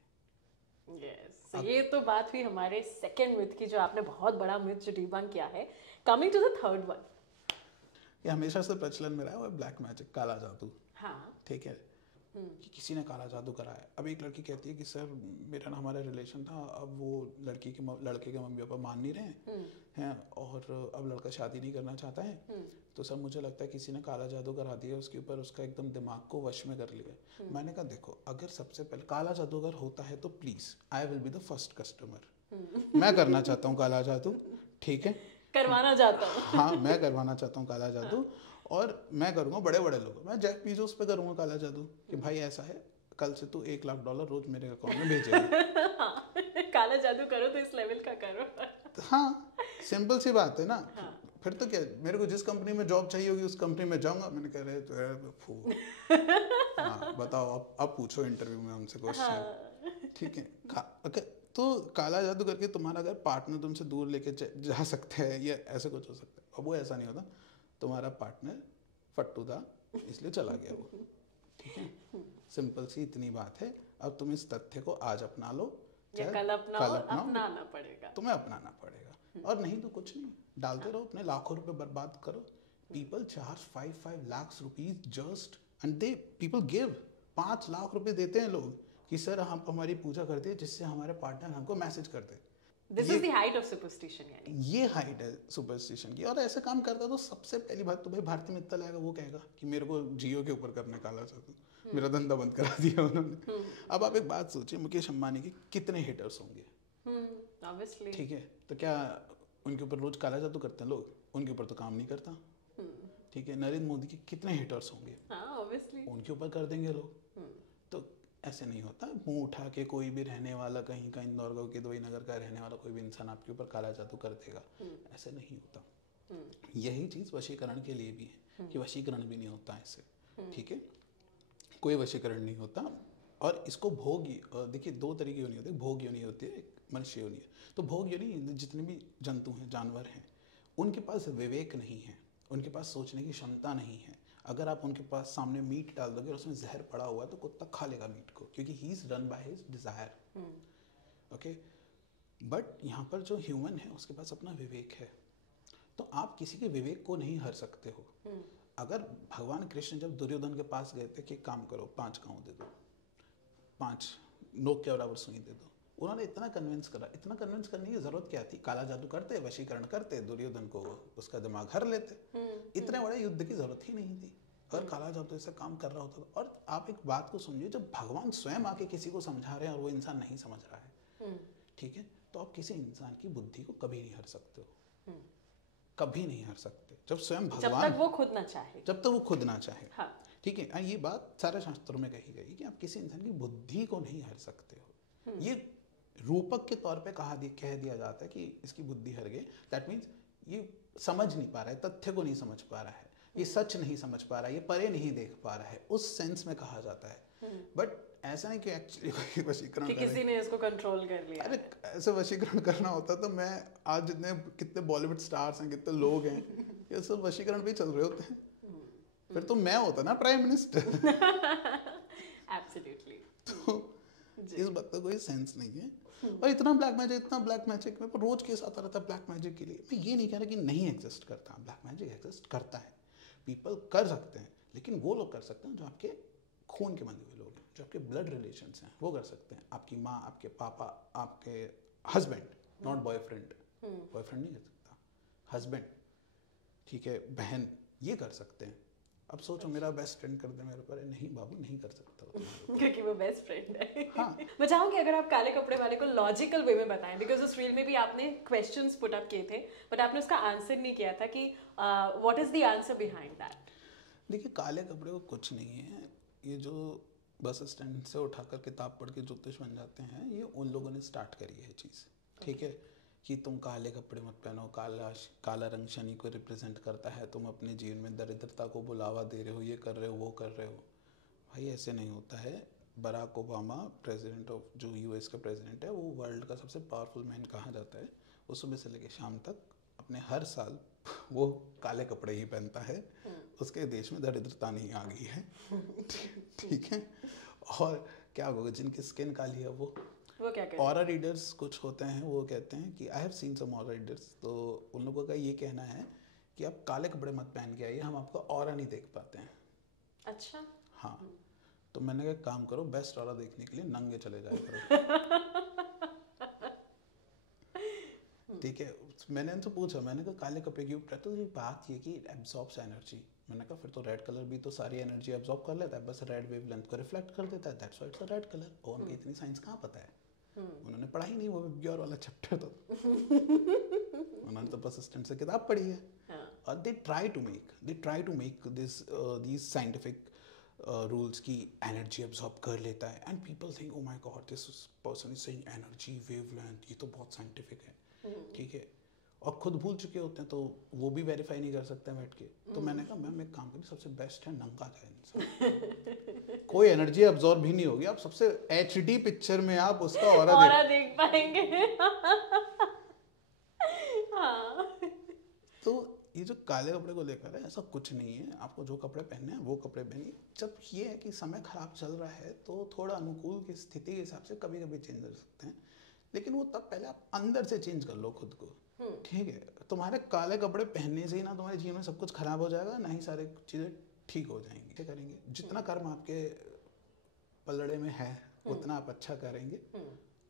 Yes. ये तो बात हुई हमारे सेकंड मिथ की, जो आपने बहुत बड़ा मिथ जो डिबंक किया है। Coming to the third one, ये हमेशा से प्रचलन में रहा है, वो ब्लैक मैजिक, काला जादू। हाँ, ठीक है, कि किसी ने काला जादू कराया। अब एक लड़की कहती है कि सर मेरा ना हमारा रिलेशन था, अब वो लड़के के मम्मी पापा मान नहीं रहे हैं और अब लड़का शादी नहीं करना चाहता है, तो सर मुझे लगता है किसी ने काला जादू करा दिया उसके ऊपर, उसका एकदम दिमाग को वश में कर लिया। मैंने कहा देखो, अगर सबसे पहले काला जादू अगर होता है तो please I will be the first customer. मैं करना चाहता हूँ काला जादू, ठीक है, करवाना चाहता हूँ। हाँ मैं करवाना चाहता हूँ काला जादू। और मैं करूँगा बड़े बड़े लोगों, मैं जेफ बीजोस पे करूँगा काला जादू कि भाई ऐसा है, कल से तू $1 लाख रोज मेरे अकाउंट में भेजेगा। हाँ, काला जादू करो तो इस लेवल का करो। हाँ, सिंपल सी बात है ना। फिर तो क्या, मेरे को जिस कंपनी में जॉब चाहिए होगी उस कंपनी में जाऊंगा। मैंने कह रहे तो हाँ बताओ, अब पूछो इंटरव्यू में उनसे क्वेश्चन, ठीक है। अगर तो काला जादू करके तुम्हारा अगर पार्टनर तुमसे दूर लेके जा सकते हैं या ऐसे कुछ हो सकता है, अब वो ऐसा नहीं होता। तुम्हारा पार्टनर फट्टू था इसलिए चला गया वो, ठीक है, सिंपल सी इतनी बात है। अब तुम इस तथ्य को आज अपना लो, या कल अपनाना पड़ेगा, तुम्हें अपनाना पड़ेगा। और नहीं तो कुछ नहीं, डालते रहो, अपने लाखों रुपए बर्बाद करो। People charge 5 lakh rupees just, and they people give 5 lakh रुपए देते हैं लोग कि सर हम हमारी पूजा करते हैं जिससे हमारे पार्टनर हमको मैसेज करते हैं। This is the height of superstition, यानी ये हाइट है सुपरस्टिशन की। और ऐसे काम करता तो सबसे पहली बात तो भाई भारतीय मित्तल आएगा, वो कहेगा कि मेरे को जियो के ऊपर करने काला जादू, मेरा धंधा बंद करा दिया उन्होंने। अब आप एक बात सोचिए, मुकेश अंबानी के कितने हिटर्स होंगे, obviously, ठीक है, तो क्या उनके ऊपर रोज काला जादू करते हैं लोग? उनके ऊपर तो काम नहीं करता, ठीक है। नरेंद्र मोदी के कितने हिटर्स होंगे, obviously, उनके ऊपर कर देंगे लोग। तो ऐसे नहीं होता, मुंह उठा के कोई भी रहने वाला, कहीं का इंदौर का, दुबई नगर का रहने वाला कोई भी इंसान आपके ऊपर काला जादू कर देगा, ऐसे नहीं होता। यही चीज़ वशीकरण के लिए भी है कि वशीकरण भी नहीं होता ऐसे, ठीक है, कोई वशीकरण नहीं होता। और इसको भोग, देखिए 2 तरीके योनि होती है, भोग योनि होती है, एक मनुष्य योनि है। तो भोग योनि जितने भी जंतु हैं, जानवर हैं, उनके पास विवेक नहीं है, उनके पास सोचने की क्षमता नहीं है। अगर आप उनके पास सामने मीट डाल दोगे और उसमें जहर पड़ा हुआ है तो कुत्ता खा लेगा मीट को, क्योंकि he is run by his Dzire, okay. But यहाँ पर जो ह्यूमन है उसके पास अपना विवेक है, तो आप किसी के विवेक को नहीं हर सकते हो। अगर भगवान कृष्ण जब दुर्योधन के पास गए थे कि काम करो, 5 गाँव दे दो, 5 नोक के बराबर सुई दे दो, उन्होंने इतना कन्विंस करा। इतना कन्विंस करने की जरूरत क्या थी? काला जादू करते, वशीकरण करते, दुर्योधन को उसका दिमाग हर लेते। इतने बड़े युद्ध की जरूरत ही नहीं थी अगर काला जादू ऐसा काम कर रहा होता। और आप एक बात को समझिए, जब भगवान स्वयं आके किसी को समझा रहे हैं और वो इंसान नहीं समझ रहा है, ठीक है, तो आप किसी इंसान की बुद्धि को कभी नहीं हर सकते हो, कभी नहीं हर सकते। जब स्वयं भगवान, जब तक वो खुद ना चाहे, जब तक वो खुद ना चाहे, हाँ, ठीक है। ये बात सारे शास्त्रों में कही गई कि आप किसी इंसान की बुद्धि को नहीं हर सकते हो। ये रूपक के तौर पे कह दिया जाता है कि इसकी बुद्धि हर गई। दैट मीन्स ये समझ नहीं पा रहा है, तथ्य को नहीं समझ पा रहा है, ये सच नहीं समझ पा रहा है, ये परे नहीं देख पा रहा है, उस सेंस में कहा जाता है। बट ऐसा नहीं कि एक्चुअली कोई वशीकरण कि किसी ने इसको कंट्रोल कर लिया। अरे ऐसे वशीकरण करना होता तो मैं आज कितने बॉलीवुड स्टार्स हैं, कितने लोग हैं, ये सब वशीकरण पे चल रहे होते हैं। फिर तो मैं होता ना प्राइम मिनिस्टर। एब्सोल्युटली। तो इस बात का कोई सेंस नहीं है। और इतना ब्लैक मैजिक में रोज केस आता रहता है ब्लैक मैजिक के लिए। मैं ये नहीं कह रहा कि नहीं एग्जिस्ट करता, ब्लैक मैजिक एग्जिस्ट करता है, पीपल कर सकते हैं, लेकिन वो लोग कर सकते हैं जो आपके खून के बंधे हुए लोग हैं, जो आपके ब्लड रिलेशंस हैं, वो कर सकते हैं। आपकी माँ, आपके पापा, आपके हस्बैंड, नॉट बॉयफ्रेंड, बॉयफ्रेंड नहीं कर सकता, हस्बैंड, ठीक है, बहन, ये कर सकते हैं। अब सोचो मेरा बेस्ट फ्रेंड कर दे मेरे पर, नहीं बाबू नहीं कर सकता क्योंकि वो बेस्ट फ्रेंड है। हाँ। मैं चाहूंगी अगर आप काले कपड़े वाले को लॉजिकल वे में बताएं, बिकॉज उस रील में भी आपने क्वेश्चंस पुट अप किए थे बट आपने उसका आंसर नहीं किया था कि what is the answer behind that. देखिए काले कपड़े को कुछ नहीं है, ये जो बस स्टैंड से उठाकर किताब पढ़ के ज्योतिष बन जाते हैं, ये उन लोगों ने स्टार्ट करी है चीज़, ठीक है, कि तुम काले कपड़े मत पहनो, काला रंग शनि को रिप्रेजेंट करता है, तुम अपने जीवन में दरिद्रता को बुलावा दे रहे हो, ये कर रहे हो, वो कर रहे हो। भाई ऐसे नहीं होता है। बराक ओबामा प्रेसिडेंट ऑफ जो यूएस का प्रेसिडेंट है, वो वर्ल्ड का सबसे पावरफुल मैन कहा जाता है। वो सुबह से लेकर शाम तक अपने हर साल वो काले कपड़े ही पहनता है। उसके देश में दरिद्रता नहीं आ गई है। ठीक है। और क्या होगा जिनकी स्किन काली है वो क्या कहते हैं? ऑरा रीडर्स कुछ होते हैं, वो कहते हैं कि I have seen some aura readers, तो उन लोगों का ये कहना है कि आप काले कपड़े मत पहन के आइए, हम आपका ऑरा नहीं देख पाते हैं। अच्छा। हाँ, तो मैंने कहा काम करो, बेस्ट ऑरा देखने के लिए नंगे चले जाया करो। ठीक है। मैंने उनसे पूछा, मैंने कहा काले कपड़े क्यों? तो ये बात ये कि एब्जॉर्ब्स एनर्जी। मैंने कहा फिर तो रेड कलर भी तो सारी एनर्जी एब्जॉर्ब कर लेता है, बस रेड वेवलेंथ को रिफ्लेक्ट कर देता है, that's why it's a red colour. और उनकी इतनी साइंस कहाँ पता है, उन्होंने पढ़ा ही नहीं वो प्योर वाला चैप्टर तो। उन्होंने तो बस स्टैंड से किताब पढ़ी है। और they try to make these scientific rules की एनर्जी एब्जॉर्ब कर लेता है, and people think oh my God this person is saying energy wavelength, ये तो बहुत साइंटिफिक है। ठीक है। और खुद भूल चुके होते हैं तो वो भी वेरीफाई नहीं कर सकते बैठ के। तो मैंने कहा मैम एक काम करिए, सबसे बेस्ट है नंगा जाए इंसान। कोई एनर्जी अब्जॉर्ब भी नहीं होगी, आप सबसे HD पिक्चर में आप उसका ऑरा देख पाएंगे। हाँ। तो ये जो काले कपड़े को लेकर है, ऐसा कुछ नहीं है। आपको जो कपड़े पहनने हैं वो कपड़े पहनिए। जब ये है कि समय खराब चल रहा है तो थोड़ा अनुकूल की स्थिति के हिसाब से कभी कभी चेंज कर सकते हैं, लेकिन वो तब पहले आप अंदर से चेंज कर लो खुद को। ठीक है। तुम्हारे काले कपड़े पहनने से ही ना तुम्हारे जीवन में सब कुछ खराब हो जाएगा, ना ही सारी चीज़ें ठीक हो जाएंगी। क्या करेंगे, जितना कर्म आपके पलड़े में है उतना आप अच्छा करेंगे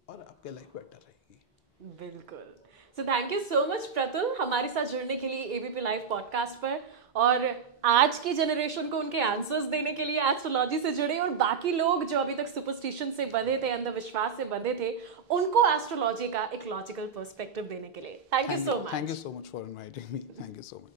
और आपके लाइफ बेटर रहेगी। बिल्कुल। So thank you so much Pratul हमारे साथ जुड़ने के लिए ABP लाइव पॉडकास्ट पर, और आज की जनरेशन को उनके आंसर्स देने के लिए एस्ट्रोलॉजी से जुड़े, और बाकी लोग जो अभी तक सुपरस्टिशन से बंधे थे, अंधविश्वास से बंधे थे, उनको एस्ट्रोलॉजी का एक लॉजिकल पर्सपेक्टिव देने के लिए thank you so much. Thank you so much for inviting me. Thank you so much.